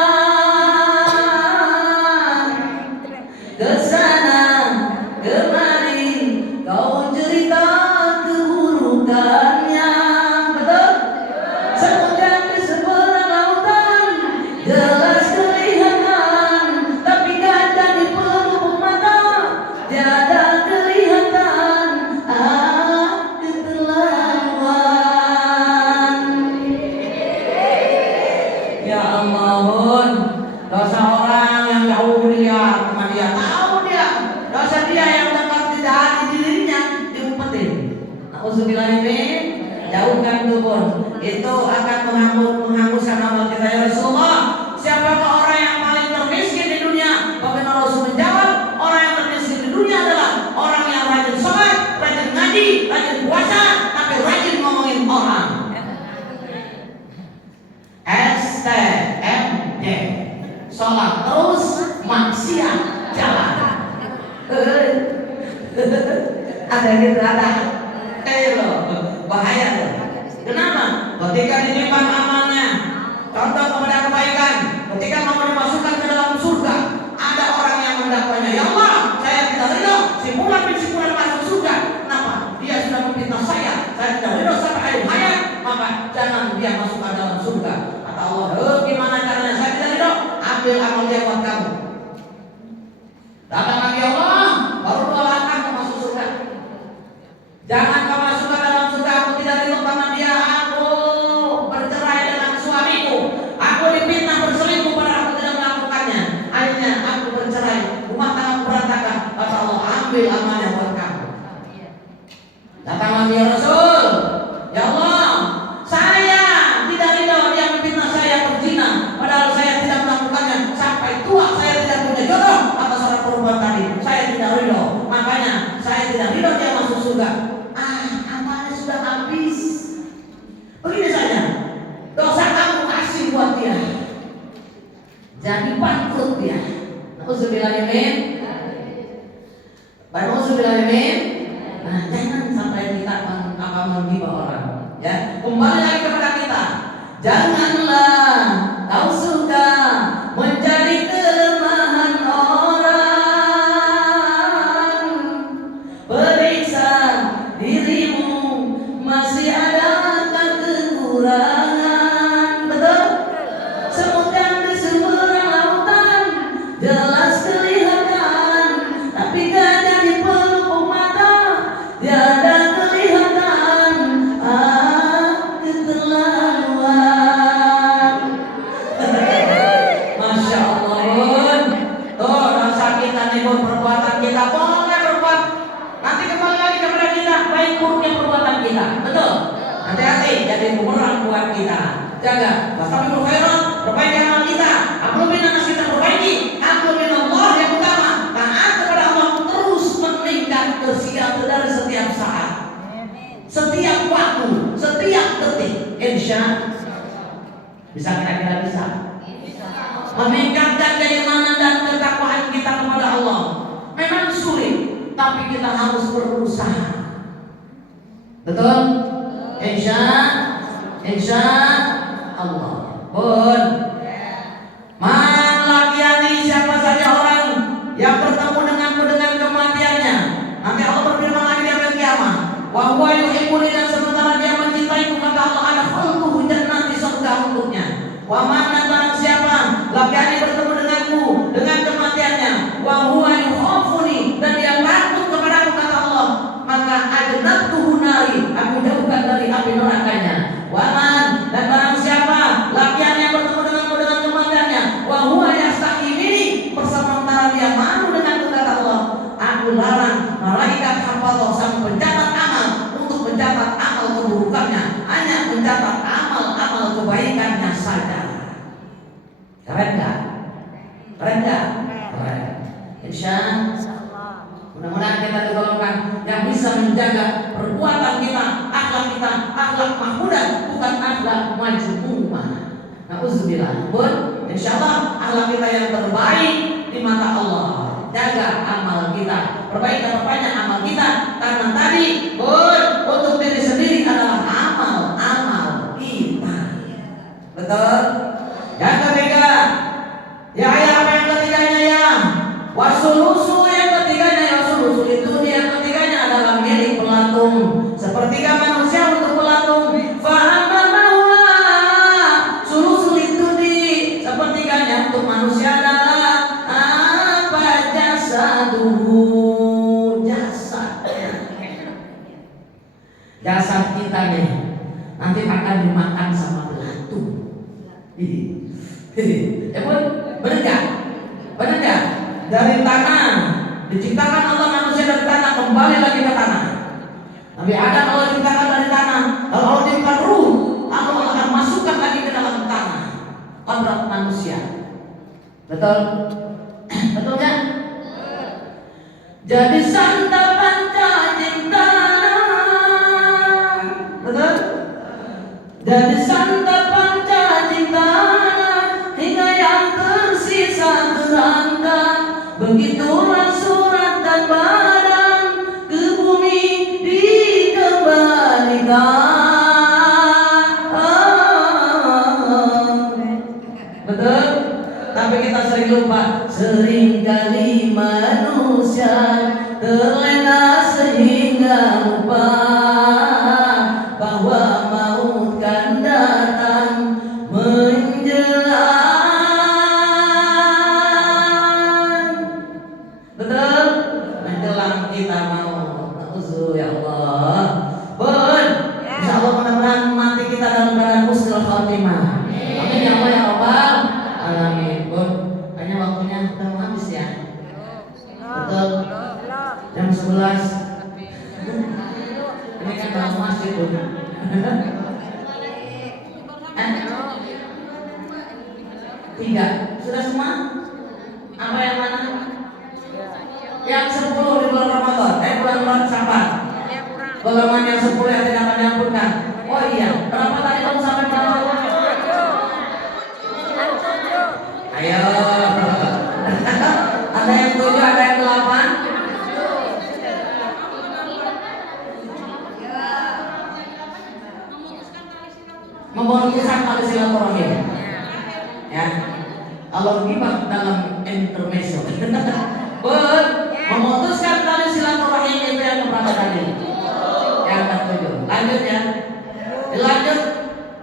kesana kemari kau cerita keburukannya. Betul? Semudah di seberang lautan jelas kelihatan, tapi kadang di pelupuk mata tiada kelihatan. Nauzubillahimin. Jauhkan dukun, itu akan menghanguskan amal kita ya Rasulullah. Siapakah orang yang paling termiskin di dunia? Bagaimana Rasul menjawab? Orang yang termiskin di dunia adalah orang yang rajin sholat, rajin ngaji, rajin puasa, tapi rajin ngomongin orang. STMJ, sholat terus, maksiat jalan. Ada gitu, ada. Bahaya tuh. Kenapa? Ketika ditimbang amalnya, contoh kepada kebaikan, ketika mau dimasukkan ke dalam surga, ada orang yang mendakwanya, ya Allah, saya tidak ridho si fulan bin si fulan masuk surga. Kenapa? Dia sudah memfitnah saya tidak ridho sampai akhir hayat, maka jangan dia masuk ke dalam surga. Kata Allah, gimana caranya saya tidak ridho? Ambil amal dia buat kamu. Datang lagi Allah, baru doa kamu masuk surga. Jangan kau masuk ke dalam surga, aku tidak ridho sama dia, aku bercerai dengan suamiku, aku difitnah berselingkuh padahal aku tidak melakukannya, akhirnya aku bercerai, rumah tangga berantakan. Kata Allah, ambil amalnya buat kamu. Datang lagi ya Rasul, ya Allah, saya tidak ridho dia memfitnah saya berzina, padahal saya tidak melakukannya, sampai tua saya tidak punya jodoh atas orang perempuan tadi, saya tidak ridho, makanya saya tidak ridho dia masuk surga. Amalnya sudah habis. Begini saja, dosa kamu kasih buat dia, jadi bangkrut dia. Nauzubillahimin. Nauzubillahimin. Nah, jangan sampai kita menghina orang. Ya, kembali lagi kepada kita. Janganlah kau suka menjadi kelemahan orang. Periksa dirimu, masih adakah kekurangan? Betul? Semut yang di seberang lautan jelas kelihatan, tapi gajah di pelupuk mata tiada kelihatan. Keterlaluan. Masya Allah. Tuh dosa kita nih, perbuatan kita boleh berbuat. Nanti kembali lagi kepada kita, baik buruknya perbuatan kita. Betul? Hati-hati, jadi bumerang buat kita. Jaga. Wastabiqul khairat, perbaiki amal kita. Amal minas kita perbaiki. Amal minallah yang utama. Taat kepada Allah terus meningkat dari setiap saat, setiap waktu, setiap detik. Insya bisa kira-kira bisa meningkatkan keimanan dan ketakwaan kita kepada Allah. Memang sulit, tapi kita harus berusaha. Betul? Insya Allah. Pun malakiani, siapa saja orang yang bertemu denganku dengan kematiannya, nanti Allah berfirman lagi di hari kiamat, wa huwa yuhibbuni, dan sementara dia mencintaiku, maka Allah ada khalquhu jannati, surga untuknya. Wa man, dan barang siapa lakiani bertemu denganku dengan kematiannya, wa huwa yukhafuni, dan dia takut kepadaku, kata Allah, maka ajnabtuhu nari, aku jauhkan dari api nerakanya. Wa man, dan barang siapa lakian yang bertemu denganku dengan kematiannya, wa huwa yastahimini, sementara dia malu denganku, kata Allah, aku larang malaikat hafadz, sang pencatat amal, untuk mencatat amal keburukannya, hanya mencatat amal-amal kebaikannya saja. Keren gak? Keren gak? Keren. Insya Allah. Mudah-mudahan kita digolongkan yang bisa menjaga perbuatan kita, akhlak kita, akhlak mahmudah, bukan akhlak majmu'ah. Nauzubillah. Pun insyaallah akhlak kita yang terbaik di mata Allah. Jaga amal kita, perbaiki amal kita, karena tadi pun untuk diri sendiri adalah amal kita. Betul? Yang ketiga, ya apa yang ketiganya ya? Wasulusu, yang ketiganya ya, wasulusu itu yang ketiganya adalah milik pelatung, sepertiga manusia untuk pelatung. Faham bahwa sulusul itu di sepertiganya untuk manusia adalah apa? Jasaduhu, jasad kita nih nanti akan dimakan sama belatung. Benar nggak? Benar nggak? Dari tanah diciptakan Allah manusia, dari tanah kembali lagi ke tanah. Nabi Adam Allah ciptakan Betul? Betul kan? Jadi santapan cacing tanah. Betul? Jadi santapan cacing tanah hingga yang tersisa kerangka. Begitulah surat dan badan ke bumi dikembalikan. Betul? Tapi kita sering lupa. Seringkali manusia terlena sehingga lupa bahwa maut kan datang menjelang. Betul? Menjelang kita mau. Uzu ya Allah. Bun, insya Allah mudah-mudahan mati kita dalam keadaan husnul khotimah. Amin ya Allah ya Rabbal alamin. Bun, hanya waktunya udah mau habis ya. Betul? Jam 11. Ini kan dalam masjid, Bun. Tiga. Sudah semua? Apa yang mana? Yang 10 di bulan Ramadan. Bulan Syaban. Golongan yang 10 yang tidak akan diampunkan. Oh iya, berapa tadi kamu sampai berapa? Ayo. Ada yang 7, ada yang 8. Memutuskan tali silaturahim. Ya. Allah gibah dalam intermezzo. Memutuskan tali silaturahim itu yang keberapa tadi? Yang ke-7. Lanjut ya. Dilanjut.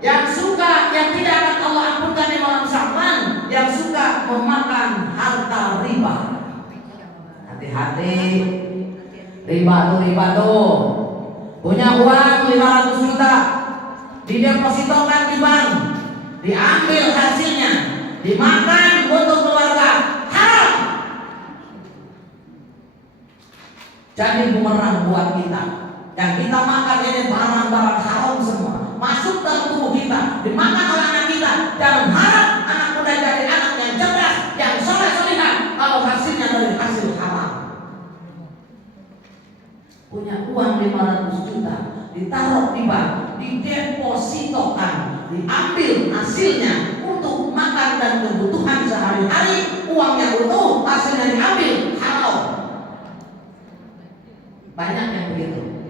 Yang suka, yang tidak akan Allah ampunkan di malam Syaban, yang suka memakan harta riba. Hati-hati. Riba tuh. Punya uang 500 juta, didepositokan di bank, diambil hasilnya, dimakan untuk keluarga, haram. Jadi bumerang buat kita. Yang kita makan ini barang-barang haram semua, masuk dalam tubuh kita, dimakan oleh anak kita. Jangan harap anak muda jadi anak yang cerdas, yang soleh-solehah kalau hasilnya dari hasil haram. Punya uang 500 juta, ditaruh di bank, didepositokan, diambil hasilnya untuk makan dan kebutuhan sehari-hari. Uangnya utuh, hasilnya diambil, haram. Banyak yang begitu.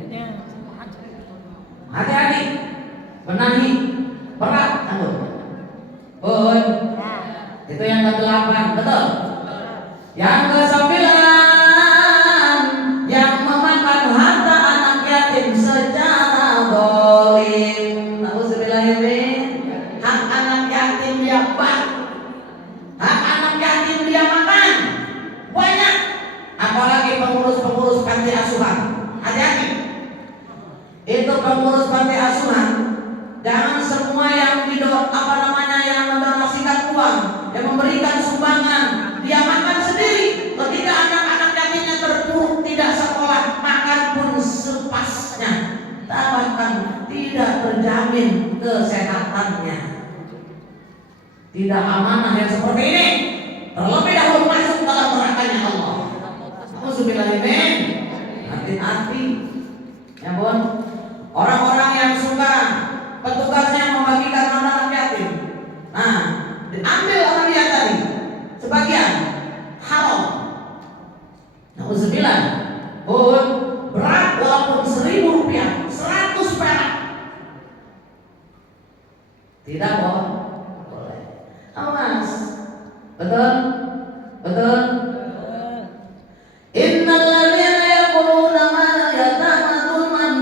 Hati-hati, benahi, berat, Bun, itu yang ke-8, betul. Yang ke-9, yang memakan harta anak yatim secara zalim. Nauzubillahimin. Hak anak yatim dia bak, hak anak yatim dia makan. Banyak. Apalagi pengurus-pengurus panti asuhan. Hati-hati. Itu pengurus panti asuhan, jangan semua yang yang mendonasikan uang, yang memberikan sumbangan, dia makan sendiri. Ketika anak-anak yatimnya terpuruk tidak sekolah, makan pun sepasnya, bahkan tidak terjamin kesehatannya. Tidak amanah yang seperti ini. Terlebih dahulu masuk dalam nerakanya Allah. Auzubillahimin. Hati-hati, ya Bun. Orang-orang yang suka petugasnya membagikan anak yatim, nah diambil orang dia tadi sebagian, haram. Nauzubillah. Bun, berat walaupun 1.000 rupiah, 100 perak, tidak boleh. Awas. Betul? Betul? Innal ladzina yaquluna ma yatama dzulman,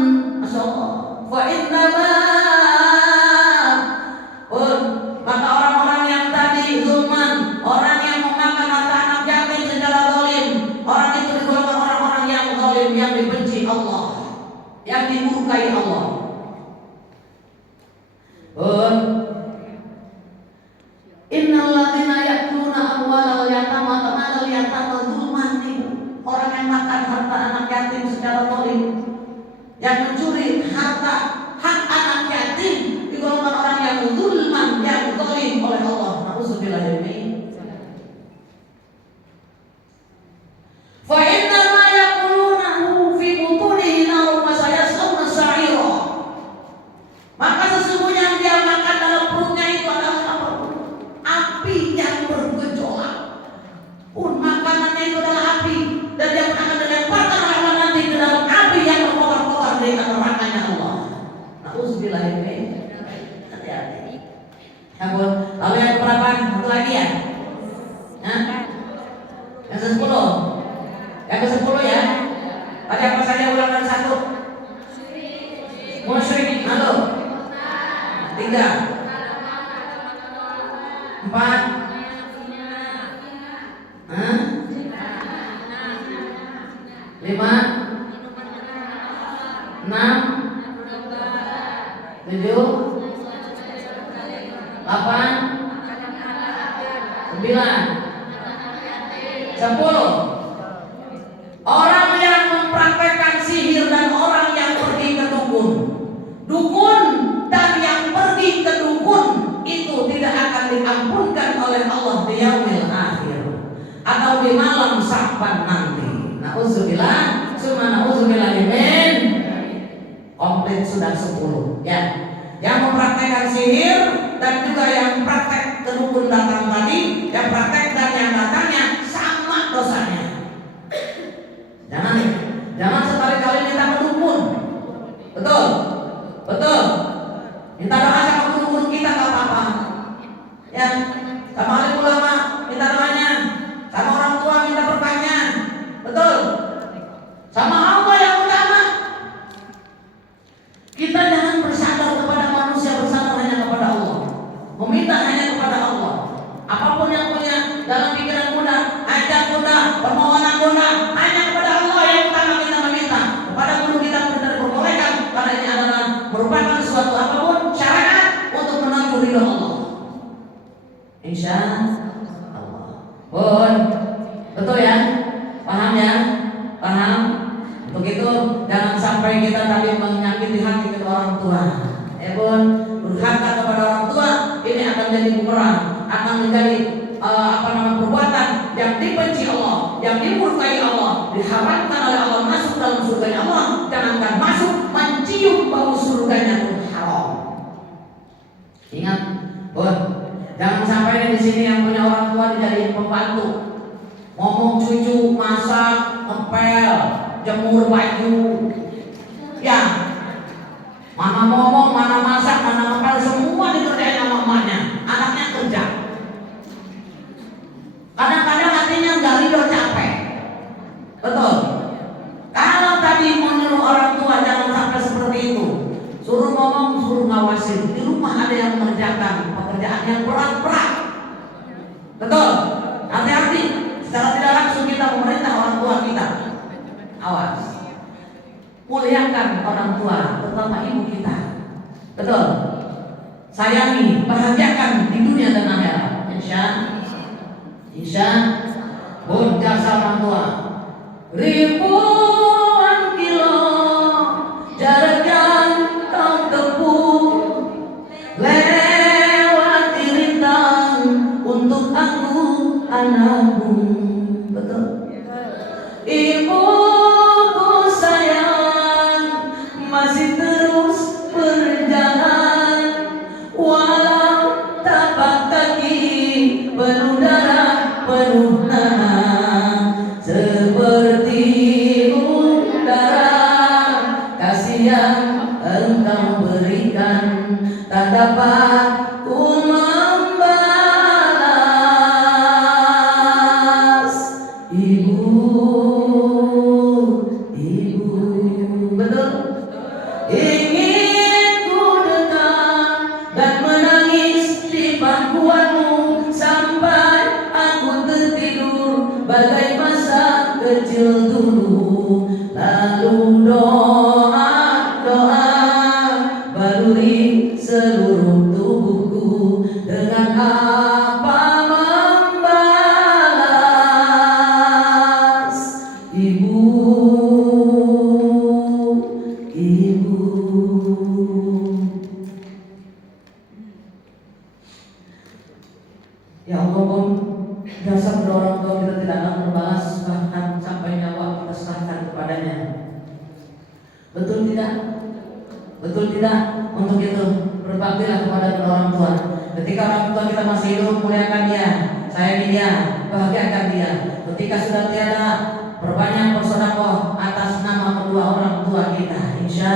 masyaallah, fa innama, maka orang-orang yang tadi zulman, orang yang memakan harta anak yatim secara zalim, orang itu digolongkan orang-orang yang zalim, yang dibenci Allah, yang dimurkai Allah. Innal ladzina ya'kuluna amwalal yatama tamalal yatama zulman, orang yang makan harta anak yatim secara zalim, yang mencuri harta hak anak yatim, digolongkan orang yang zulman, yang zalim oleh Allah. Nauzubillahimin. 5, 6, 7, 8, 9, 10. Orang yang mempraktekkan sihir dan orang yang pergi ke dukun. Dukun dan yang pergi ke dukun itu tidak akan diampunkan oleh Allah di yaumil akhir atau di malam Sa'ban nanti. Nauzubillah, summa nauzubillah min. Komplit sudah 10 ya. Yang mempraktekkan sihir dan juga yang praktek ke dukun datang tadi, yang praktek dan yang datangnya sama dosanya. Jangan sekali-kali minta ke dukun. Betul? Betul. Minta doa sama guru-guru kita gak apa-apa. Ya, sama alim ulama minta doanya, sama orang tua minta berkahnya. Betul? Sama Allah yang utama. Kita jangan bersandar kepada manusia, bersandar hanya kepada Allah. Meminta hanya kepada Allah. Apapun yang punya dalam pikiran Bunda, hajat Bunda, permohonan Bunda, hanya kepada Allah yang utama kita meminta. Kepada guru kita benar diperbolehkan, karena ini adalah merupakan suatu apapun syariat untuk menuju ridho Allah. Insya Allah. Bun, betul ya? Paham ya? Paham? Untuk itu jangan sampai kita tadi menyakiti hati kedua orang tua. Ya bun, durhaka kepada orang tua ini akan jadi bumerang, akan menjadi perbuatan yang dibenci Allah, yang dimurkai Allah, diharamkan oleh Allah masuk dalam surganya Allah. Jangankan masuk, mencium bau surganya pun haram. Ingat, bun, jangan sampai di sini yang punya orang tua dijadiin pembantu, ngomong cucu, masak, ngepel, jemur baju. Ya, mana ngomong, mana masak, mana ngepel, semua dikerjain sama emaknya. Anaknya kerja. Kadang-kadang hatinya nggak ridho, capek. Betul. Kalau tadi mau nyuruh orang tua jangan sampai seperti itu. Suruh ngomong, suruh ngawasin. Di rumah ada yang mengerjakan pekerjaan yang berat-berat. Betul. Hati-hati. Secara tidak langsung kita memerintah orang tua kita. Awas. Muliakan orang tua, terutama ibu kita. Betul. Sayangi, bahagiakan di dunia dan akhirat. Insya Bun, jasa orang tua. Ribuan kilo jarak yang kau tempuh, lewati rintang untuk aku anakmu. Betul. Ibuku sayang masih terus berjalan, walau tapak kaki penuh darah, penuh nanah, seperti udara kasih yang engkau berikan, tak dapat ku membalas. Ibu, betul. Ingin ku dekat dan menangis di pangkuanmu sampai aku tertidur bagai masa kecil dulu. Lalu doa baluri seluruh tubuhku, dengan apa membalas. Ibu. Ya Allah, jasa kedua orang tua kita tidak akan terbalas, bahkan sampai nyawa kita serahkan kepadanya. Betul tidak? Betul tidak? Untuk itu berbaktilah kepada kedua orang tua. Ketika orang tua kita masih hidup, muliakan dia, sayangi dia, bahagiakan dia. Ketika sudah tiada, perbanyak bersedekah atas nama kedua orang tua kita. Insya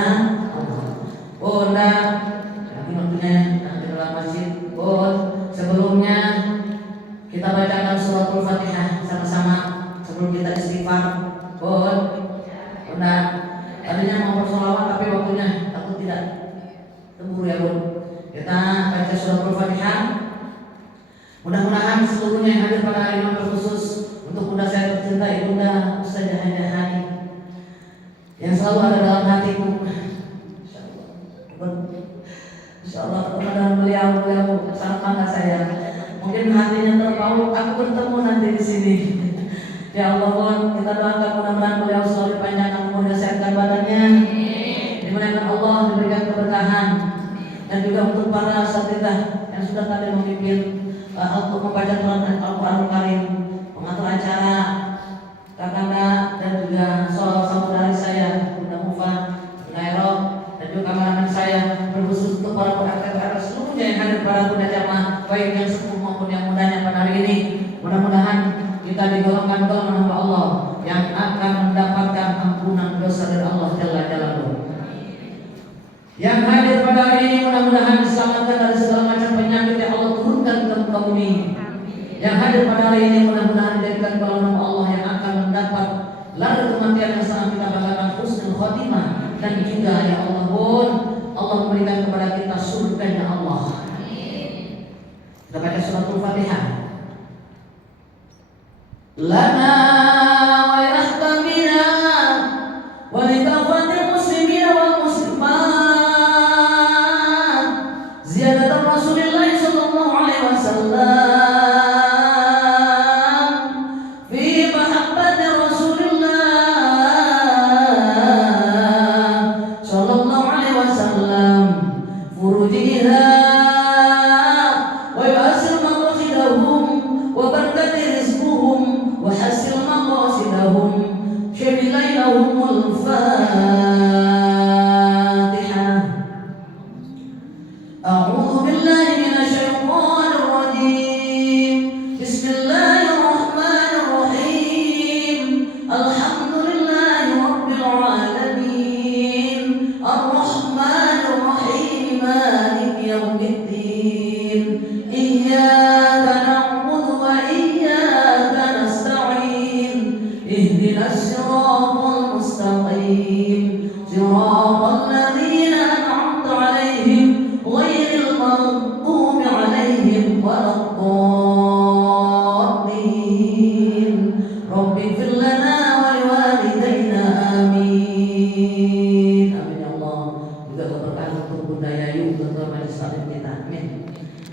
Allah. Bunda, nanti waktunya nanti dalam masjid. Sebelumnya kita bacakan suratul Fatihah sama-sama sebelum kita istighfar. Bunda, tadinya mau bersolawat tapi waktunya takut tidak tembur ya Bun. Kita baca suratul Fatihah. Mudah-mudahan seluruhnya yang hadir pada hari ini khusus untuk Bunda saya tercinta Ibunda Ustazah Haidah Hani asatidzah yang sudah tadi memimpin untuk membaca Al-Quran Karim, pengatur acara kakanda dan juga saudari saya Bunda Mufa, Nairo, dan juga kameramen saya, berkhusus untuk para pengacara seluruhnya yang hadir pada Bunda Jamaah, baik yang sepuh maupun yang mudanya pada hari ini. Mudah-mudahan kita digolongkan golongan hamba Allah yang akan mendapatkan ampunan dosa dari Allah Jalla Jalaluhu. Yang hadir pada hari ini mudah-mudahan diselamatkan dari segala macam penyakit yang Allah turunkan ke muka bumi. Yang hadir pada hari ini mudah-mudahan dijadikan golongan Allah yang akan mendapat lari kematian yang sangat kita banggakan, husnul khotimah, dan juga ya Allah pun Allah memberikan kepada kita surganya Allah. Kita baca suratul Fatihah. Lana wa rahtamina wa litafatil muslimina wal muslimat ziyadatan Rasulillah sallallahu alaihi wasallam fi mahabbati Rasulillah sallallahu alaihi wasallam furujiha wa yasir maqasidahum wa barakati rizquhum وحسن مقاصدهم شمل لهم الفاتحة. أعوذ بالله من الشيطان الرجيم. بسم الله الرحمن الرحيم. الحمد لله رب العالمين الرحمن الرحيم مالك يوم الدين إياك نعبد وإياك نستعين اهدنا الصراط المستقيم صراط الذين أنعمت عليهم غير المغضوب عليهم ولا الضالين رب اغفر لنا ولوالدينا آمين. Amin ya Allah. Juga keberkahan untuk Bunda Yayu, ketua majelis taklim kita. Amin.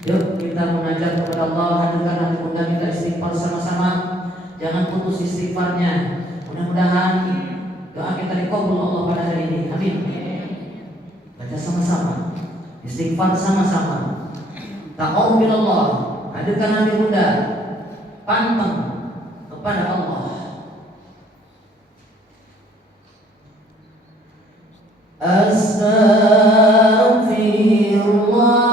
Yuk kita munajat kepada Allah, hadirkan hati Bunda kita istighfar sama-sama. Jangan putus istighfarnya. Mudah-mudahan doa kita dikabul Allah pada hari ini. Amin. Baca sama-sama, istighfar sama-sama. Taqarrub ilallah. Hadirkan hati Bunda, pantang kepada Allah. Astaghfirullah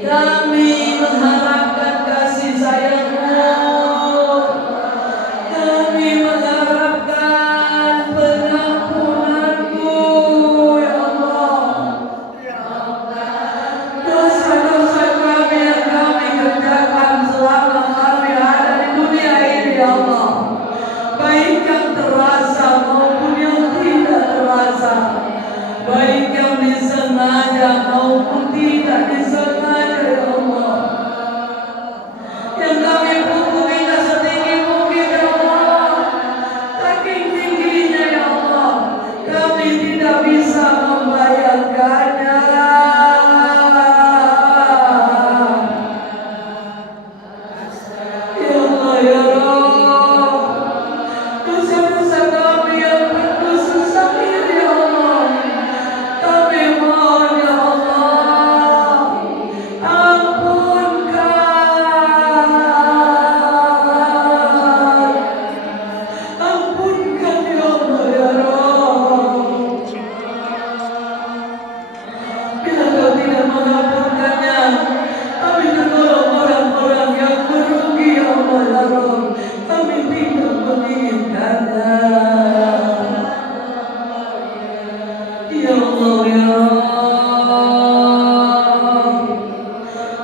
Kami mengharapkan kasih sayang-Mu. Kami mengharapkan pengampunan-Mu, ya Allah. Dosa-dosa kami yang kami kerjakan selama kami ada di dunia ini, ya Allah, baik yang terasa maupun yang tidak terasa, baik yang disengaja maupun tidak disengaja, ya Allah. Yang kami pukul kita setinggi mungkin, ya Allah, saking tingginya, ya Allah, kami tidak bisa membayangkannya. Ya Allah, ya Rabb, dosa-dosa kami yang berdosa sakit, ya Allah, kami mohon, ya Allah, ampunkan, ya Allah, ya Rabb. Bila Kau tidak mengampunkannya, kami tergolong orang-orang yang merugi, ya Allah, ya Rabb. Kami tidak menginginkannya. Ya Allah, ya Rabb,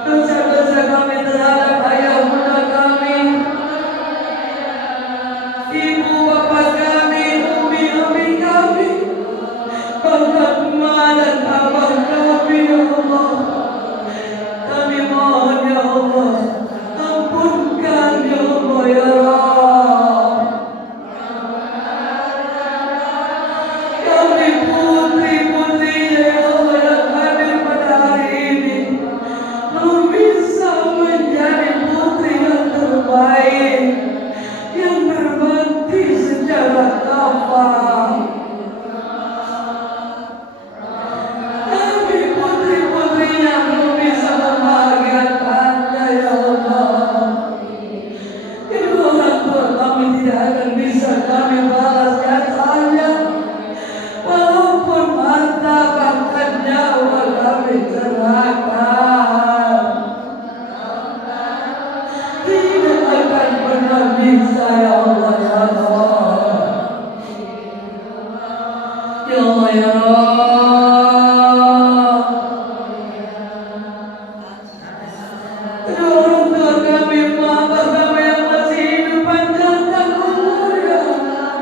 dosa-dosa kami terhadap ayah bunda kami, ibu bapak kami, umi abi kami, bahkan emak dan abang kami, ya Allah. Kami mohon, ya Allah, ampunkan, ya Allah, ya Rabb. Kami putri-putrinya, ya Allah, yang hadir pada hari ini belum bisa menjadi putri yang terbaik, yang berbakti secara kafah. Kami putri-putrinya belum bisa membahagiakannya, ya Allah. Kedua orang tua kami tidak akan bisa kami balas jasanya, walaupun harta bahkan nyawa kami serahkan, tidak akan pernah bisa, ya Allah, ya Allah. Ya Allah, ya Rabb, kedua orang tua kami, emak bapak kami yang masih hidup, panjangkan umur, ya Allah.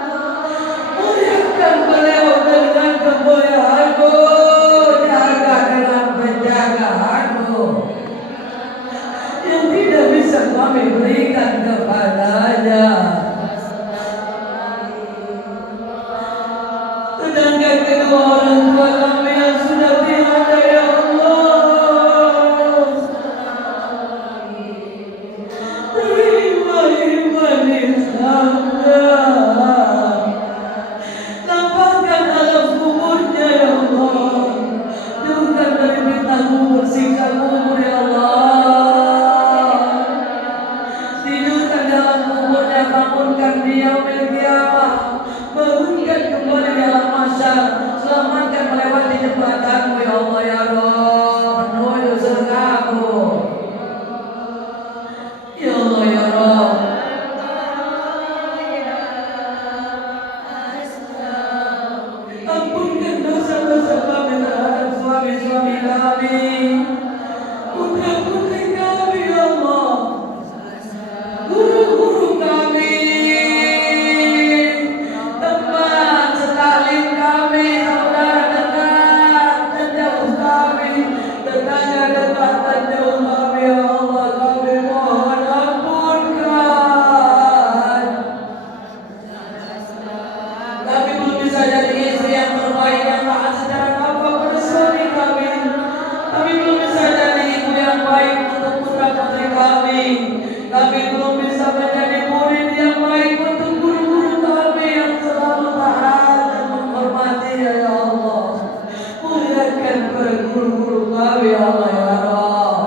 Muliakan beliau dengan kemuliaan-Mu, jaga dengan penjagaan-Mu yang tidak bisa kami berikan kepadanya. Sedangkan kedua orang tua kami yang sudah tiada, ya Allah, terima iman Islamnya, lapangkan alam kuburnya, ya Allah, jauhkan dari fitnah kubur, siksa kubur, ya Allah. Tidurkan dalam kuburnya, bangunkan di yaumil qiyamah, bangunkan kembali dalam mahsyar, selamatkan melewati jembatan-Mu, ya Allah, ya Rabb, menuju surga-Mu. Ya Allah, ya Rabb, ampunkan dosa-dosa kami terhadap suami-suami kami, putra-putri kami, ya Allah, guru-guru kami, teman setalim kami, saudara dekat dan jauh kami, tetangga dekat dan jauh kami, ya Allah, kami mohon ampunkan. Kami belum bisa jadi istri yang terbaik yang taat secara kafah pada suami kami. Kami belum bisa jadi ibu yang baik untuk putra-putri kami. Kami belum bisa menjadi murid yang baik untuk guru-guru kami yang selalu taat dan menghormati, ya Allah. Muliakan para guru-guru kami, ya Allah, ya Rabb.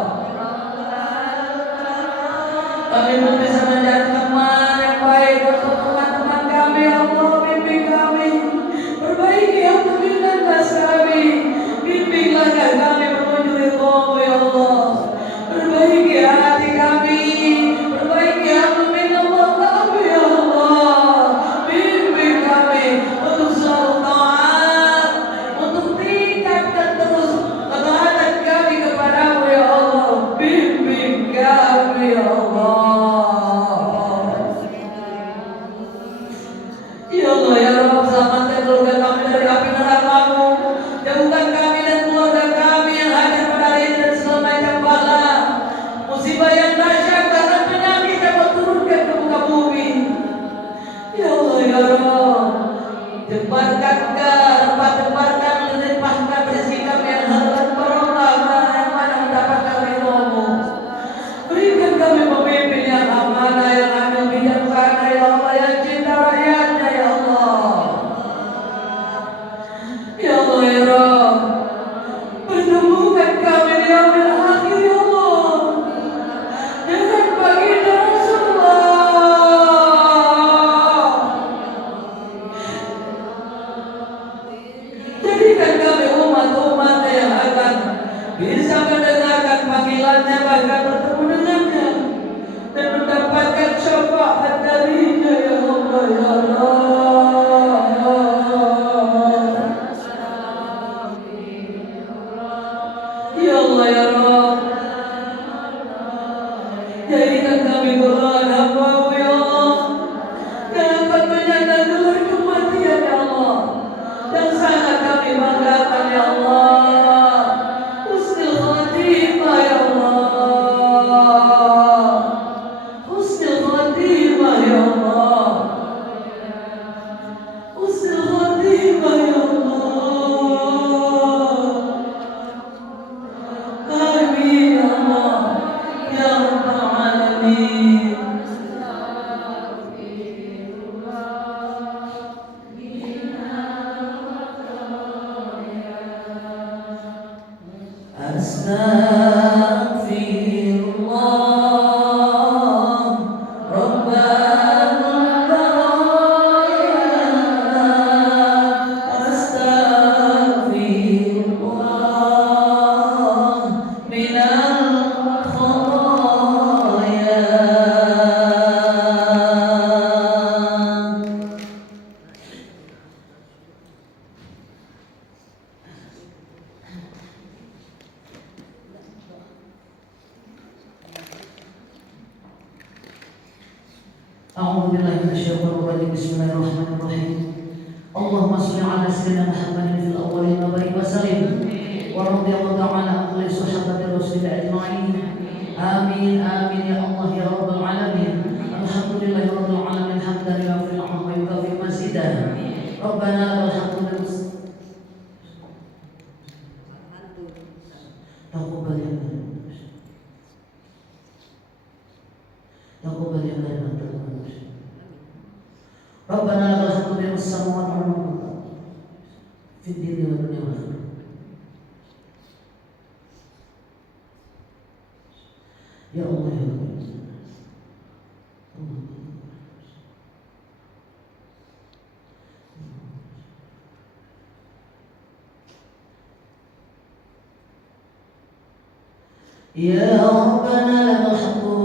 Kami belum bisa menjadi teman yang baik untuk teman-teman kami, ya Allah. Bimbing kami, perbaiki aktivitas kami, bimbing langkah kami menuju ridho-Mu, ya Allah. musibah yang dahsyat karena penyakit yang kau turunkan ke muka bumi. Ya Allah ya Rabb, tebarkan limpahkan rezeki kami yang halal barokah yang mana mendapatkan ridho-Mu. Berikan kami pemimpin yang amanah, yang adil, bijaksana ya Allah, yang cinta rakyatnya ya Allah. Ya Allah ya Rabb, pertemukan kami di yaumil akhir ya Allah dengan baginda Rasulullah. Jadikan kami umat-umat yang akan bisa mendengarkan panggilannya, bahkan bertemu dengannya dan mendapatkan syafaat darinya ya Allah ya Allah. Ya Allah ya Rabb, jadikan kami golongan hamba-Mu ya Allah yang akan menyandang gelar kematian ya Allah, yang sangat kami banggakan ya Allah. Husnul khatimah ya Allah, husnul khatimah ya Allah, husnul khatimah ya Allah. Amin ya Allah ya Rabbal Alamin. Astaghfirullah Rabbal baraya. Astaghfirullah minal khotaya. A'udzu billahi minasyaitonir rajim. Bismillahirrahmanirrahim. Allahumma shalli ala sayyidina Muhammadin fil awwalin wa barik wa sallim wa radhiyallahu ta'ala an kulli sahabati rasul ajma'in. Amin amin ya Allah ya rabbal alamin. Alhamdulillahi rabbil alamin hamdan yuwaffiqu wa yukafi masidah. Rabbana lakal hamdu taqabbal ya taqabbal ya Rabbana lakal hamdu bis samawati wal ardi fid dunya wad dunya wal akhirah. Ya Allah ya Rabbi. Ya Rabbana lakal hamdu.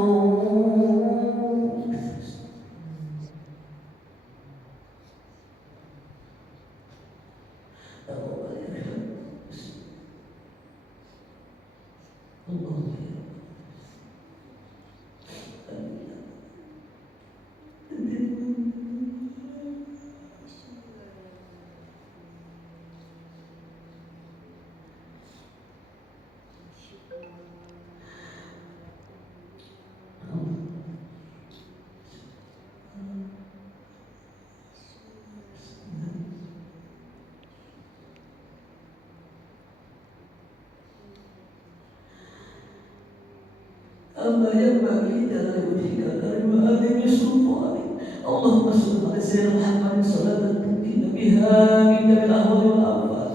أما ينبغي لوجهك الكريم وعظيم سلطانك. اللهم صل على سيدنا محمد صلاة تنجينا بها من جميع الأهوال والآفات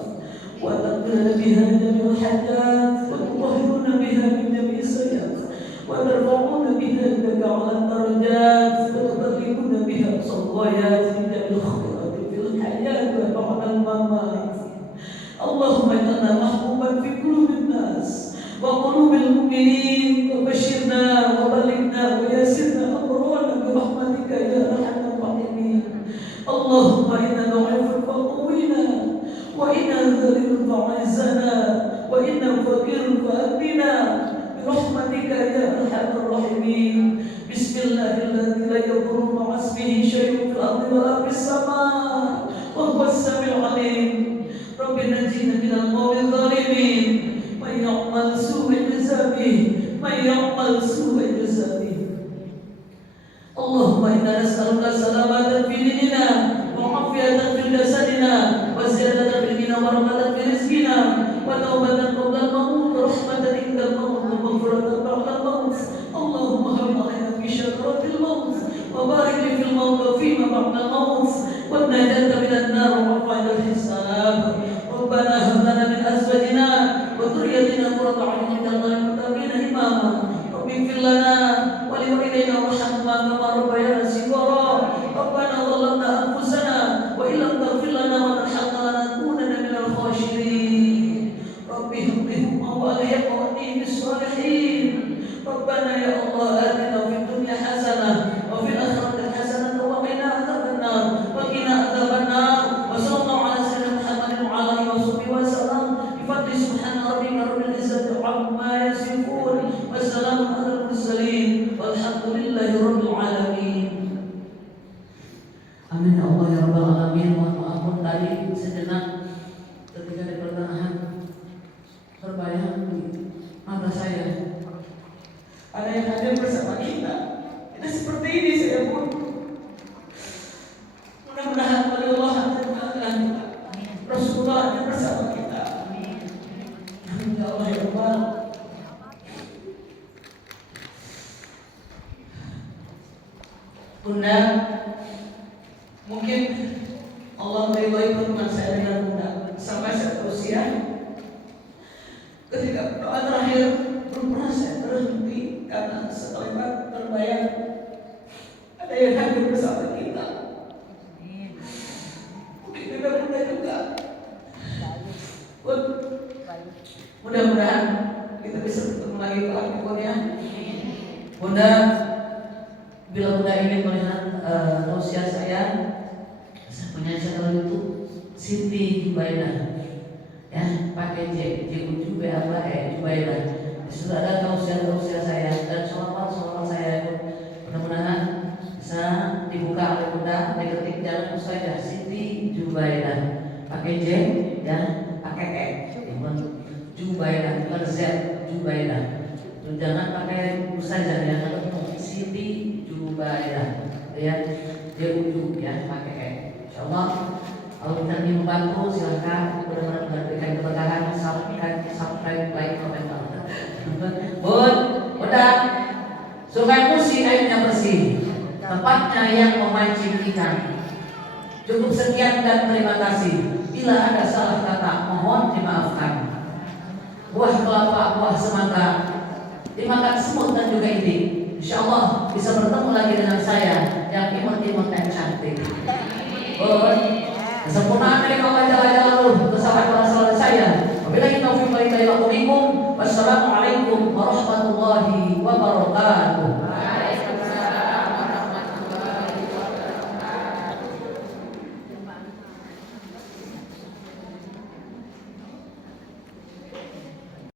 وتقبلنا بها جميع الحاجات وتطهرنا بها من جميع السيئات وترفعنا بها إليك على الدرجات وتبلغنا بها صلوات من جميع الخيرات في الحياة وبعد الممات. اللهم اجعلنا محبوبا في قلوب الناس وقلوب المؤمنين وبشرنا وبلغنا ويسرنا أمرنا برحمتك يا أرحم الراحمين. اللهم إنا ضعيف فقوينا وإنا ذليل فعزنا وإنا فقير فأغننا برحمتك يا أرحم الراحمين. بسم الله الذي لا يضر مع اسمه شيء في الأرض ولا في السماء وهو السميع العليم. رب نجينا من القوم الظالمين من يعمل سوء بسببه من يعمل سوءا يجزى به. اللهم إنا نسألك سلامة في ديننا وعافية في جسدنا وزيادة في علمنا ورحمة في رزقنا وتوبة قبل الموت ورحمة عند الموت ومغفرة بعد الموت. اللهم هون علينا في شكرات الموت وبارك لي في الموت وفيما بعد الموت والنجاة من النار ورفع الحساب. ربنا هب لنا من أزواجنا وذريتنا قرة أعين واجعلنا للمتقين إماما. رب اغفر لنا ولوالدينا وارحمهما كما ربيانا صغارا. ربنا ظلمنا أنفسنا وإن لم تغفر لنا وترحمنا لنكونن من الخاسرين. رب هب لهما وألحقني بالصالحين. ربنا يا الله آتنا في الدنيا حسنة وفي الآخرة حسنة وقنا عذاب النار وقنا عذاب النار. وصلى الله على سيدنا محمد وعلى آله وصحبه وسلم بفضل سبحان ربك رب العزة عما يصفون والسلام على المرسلين والحمد لله رب العالمين. Amin ya Allah ya Rabbal Alamin. Mohon maaf pun tadi sejenak ketika di pertengahan terbayang di mata saya ada yang hadir bersama kita. Kita seperti ini saya pun. Mudah-mudahan pada Allah dan Rasulullah ada bersama kita. Amin ya Allah ya Rabbal. Bunda, mungkin Allah meridhai hubungan saya dengan Bunda sampai satu usia. Ketika doa terakhir belum pernah saya berhenti karena setelah terbayang ada yang hadir bersama kita. Mungkin juga Bunda juga. Mudah-mudahan kita bisa bertemu lagi kelak ya. Bunda, bila Bunda ingin melihat tausiah saya punya channel YouTube Siti Jubaida, ya pakai Jubaida. Sudah ada tausiah saya dan sholawat saya pun mudah-mudahan bisa dibuka oleh Bunda. Diketik jalan saja Siti Jubaida pakai J ya pakai E Jubaida bukan Z Jubaida. Jangan pakai saja ya kalau Siti Jubaida ya dia ujung ya pakai E. Insyaallah kalau kita ingin membantu silakan benar-benar memberikan keberkahan subscribe like komen Bun, udah sungai Musi airnya bersih, tempatnya yang memancing ikan. Cukup sekian dan terima kasih. Bila ada salah kata mohon dimaafkan. Buah kelapa, buah semangka dimakan semut dan juga itik. Insyaallah bisa bertemu lagi dengan saya yang imut-imut dan cantik. Bun, kesempurnaan dari Allah Jalla Jalaluhu kesalahan saya. Wabillahi taufiq wal hidayah. Wassalamualaikum warahmatullahi wabarakatuh.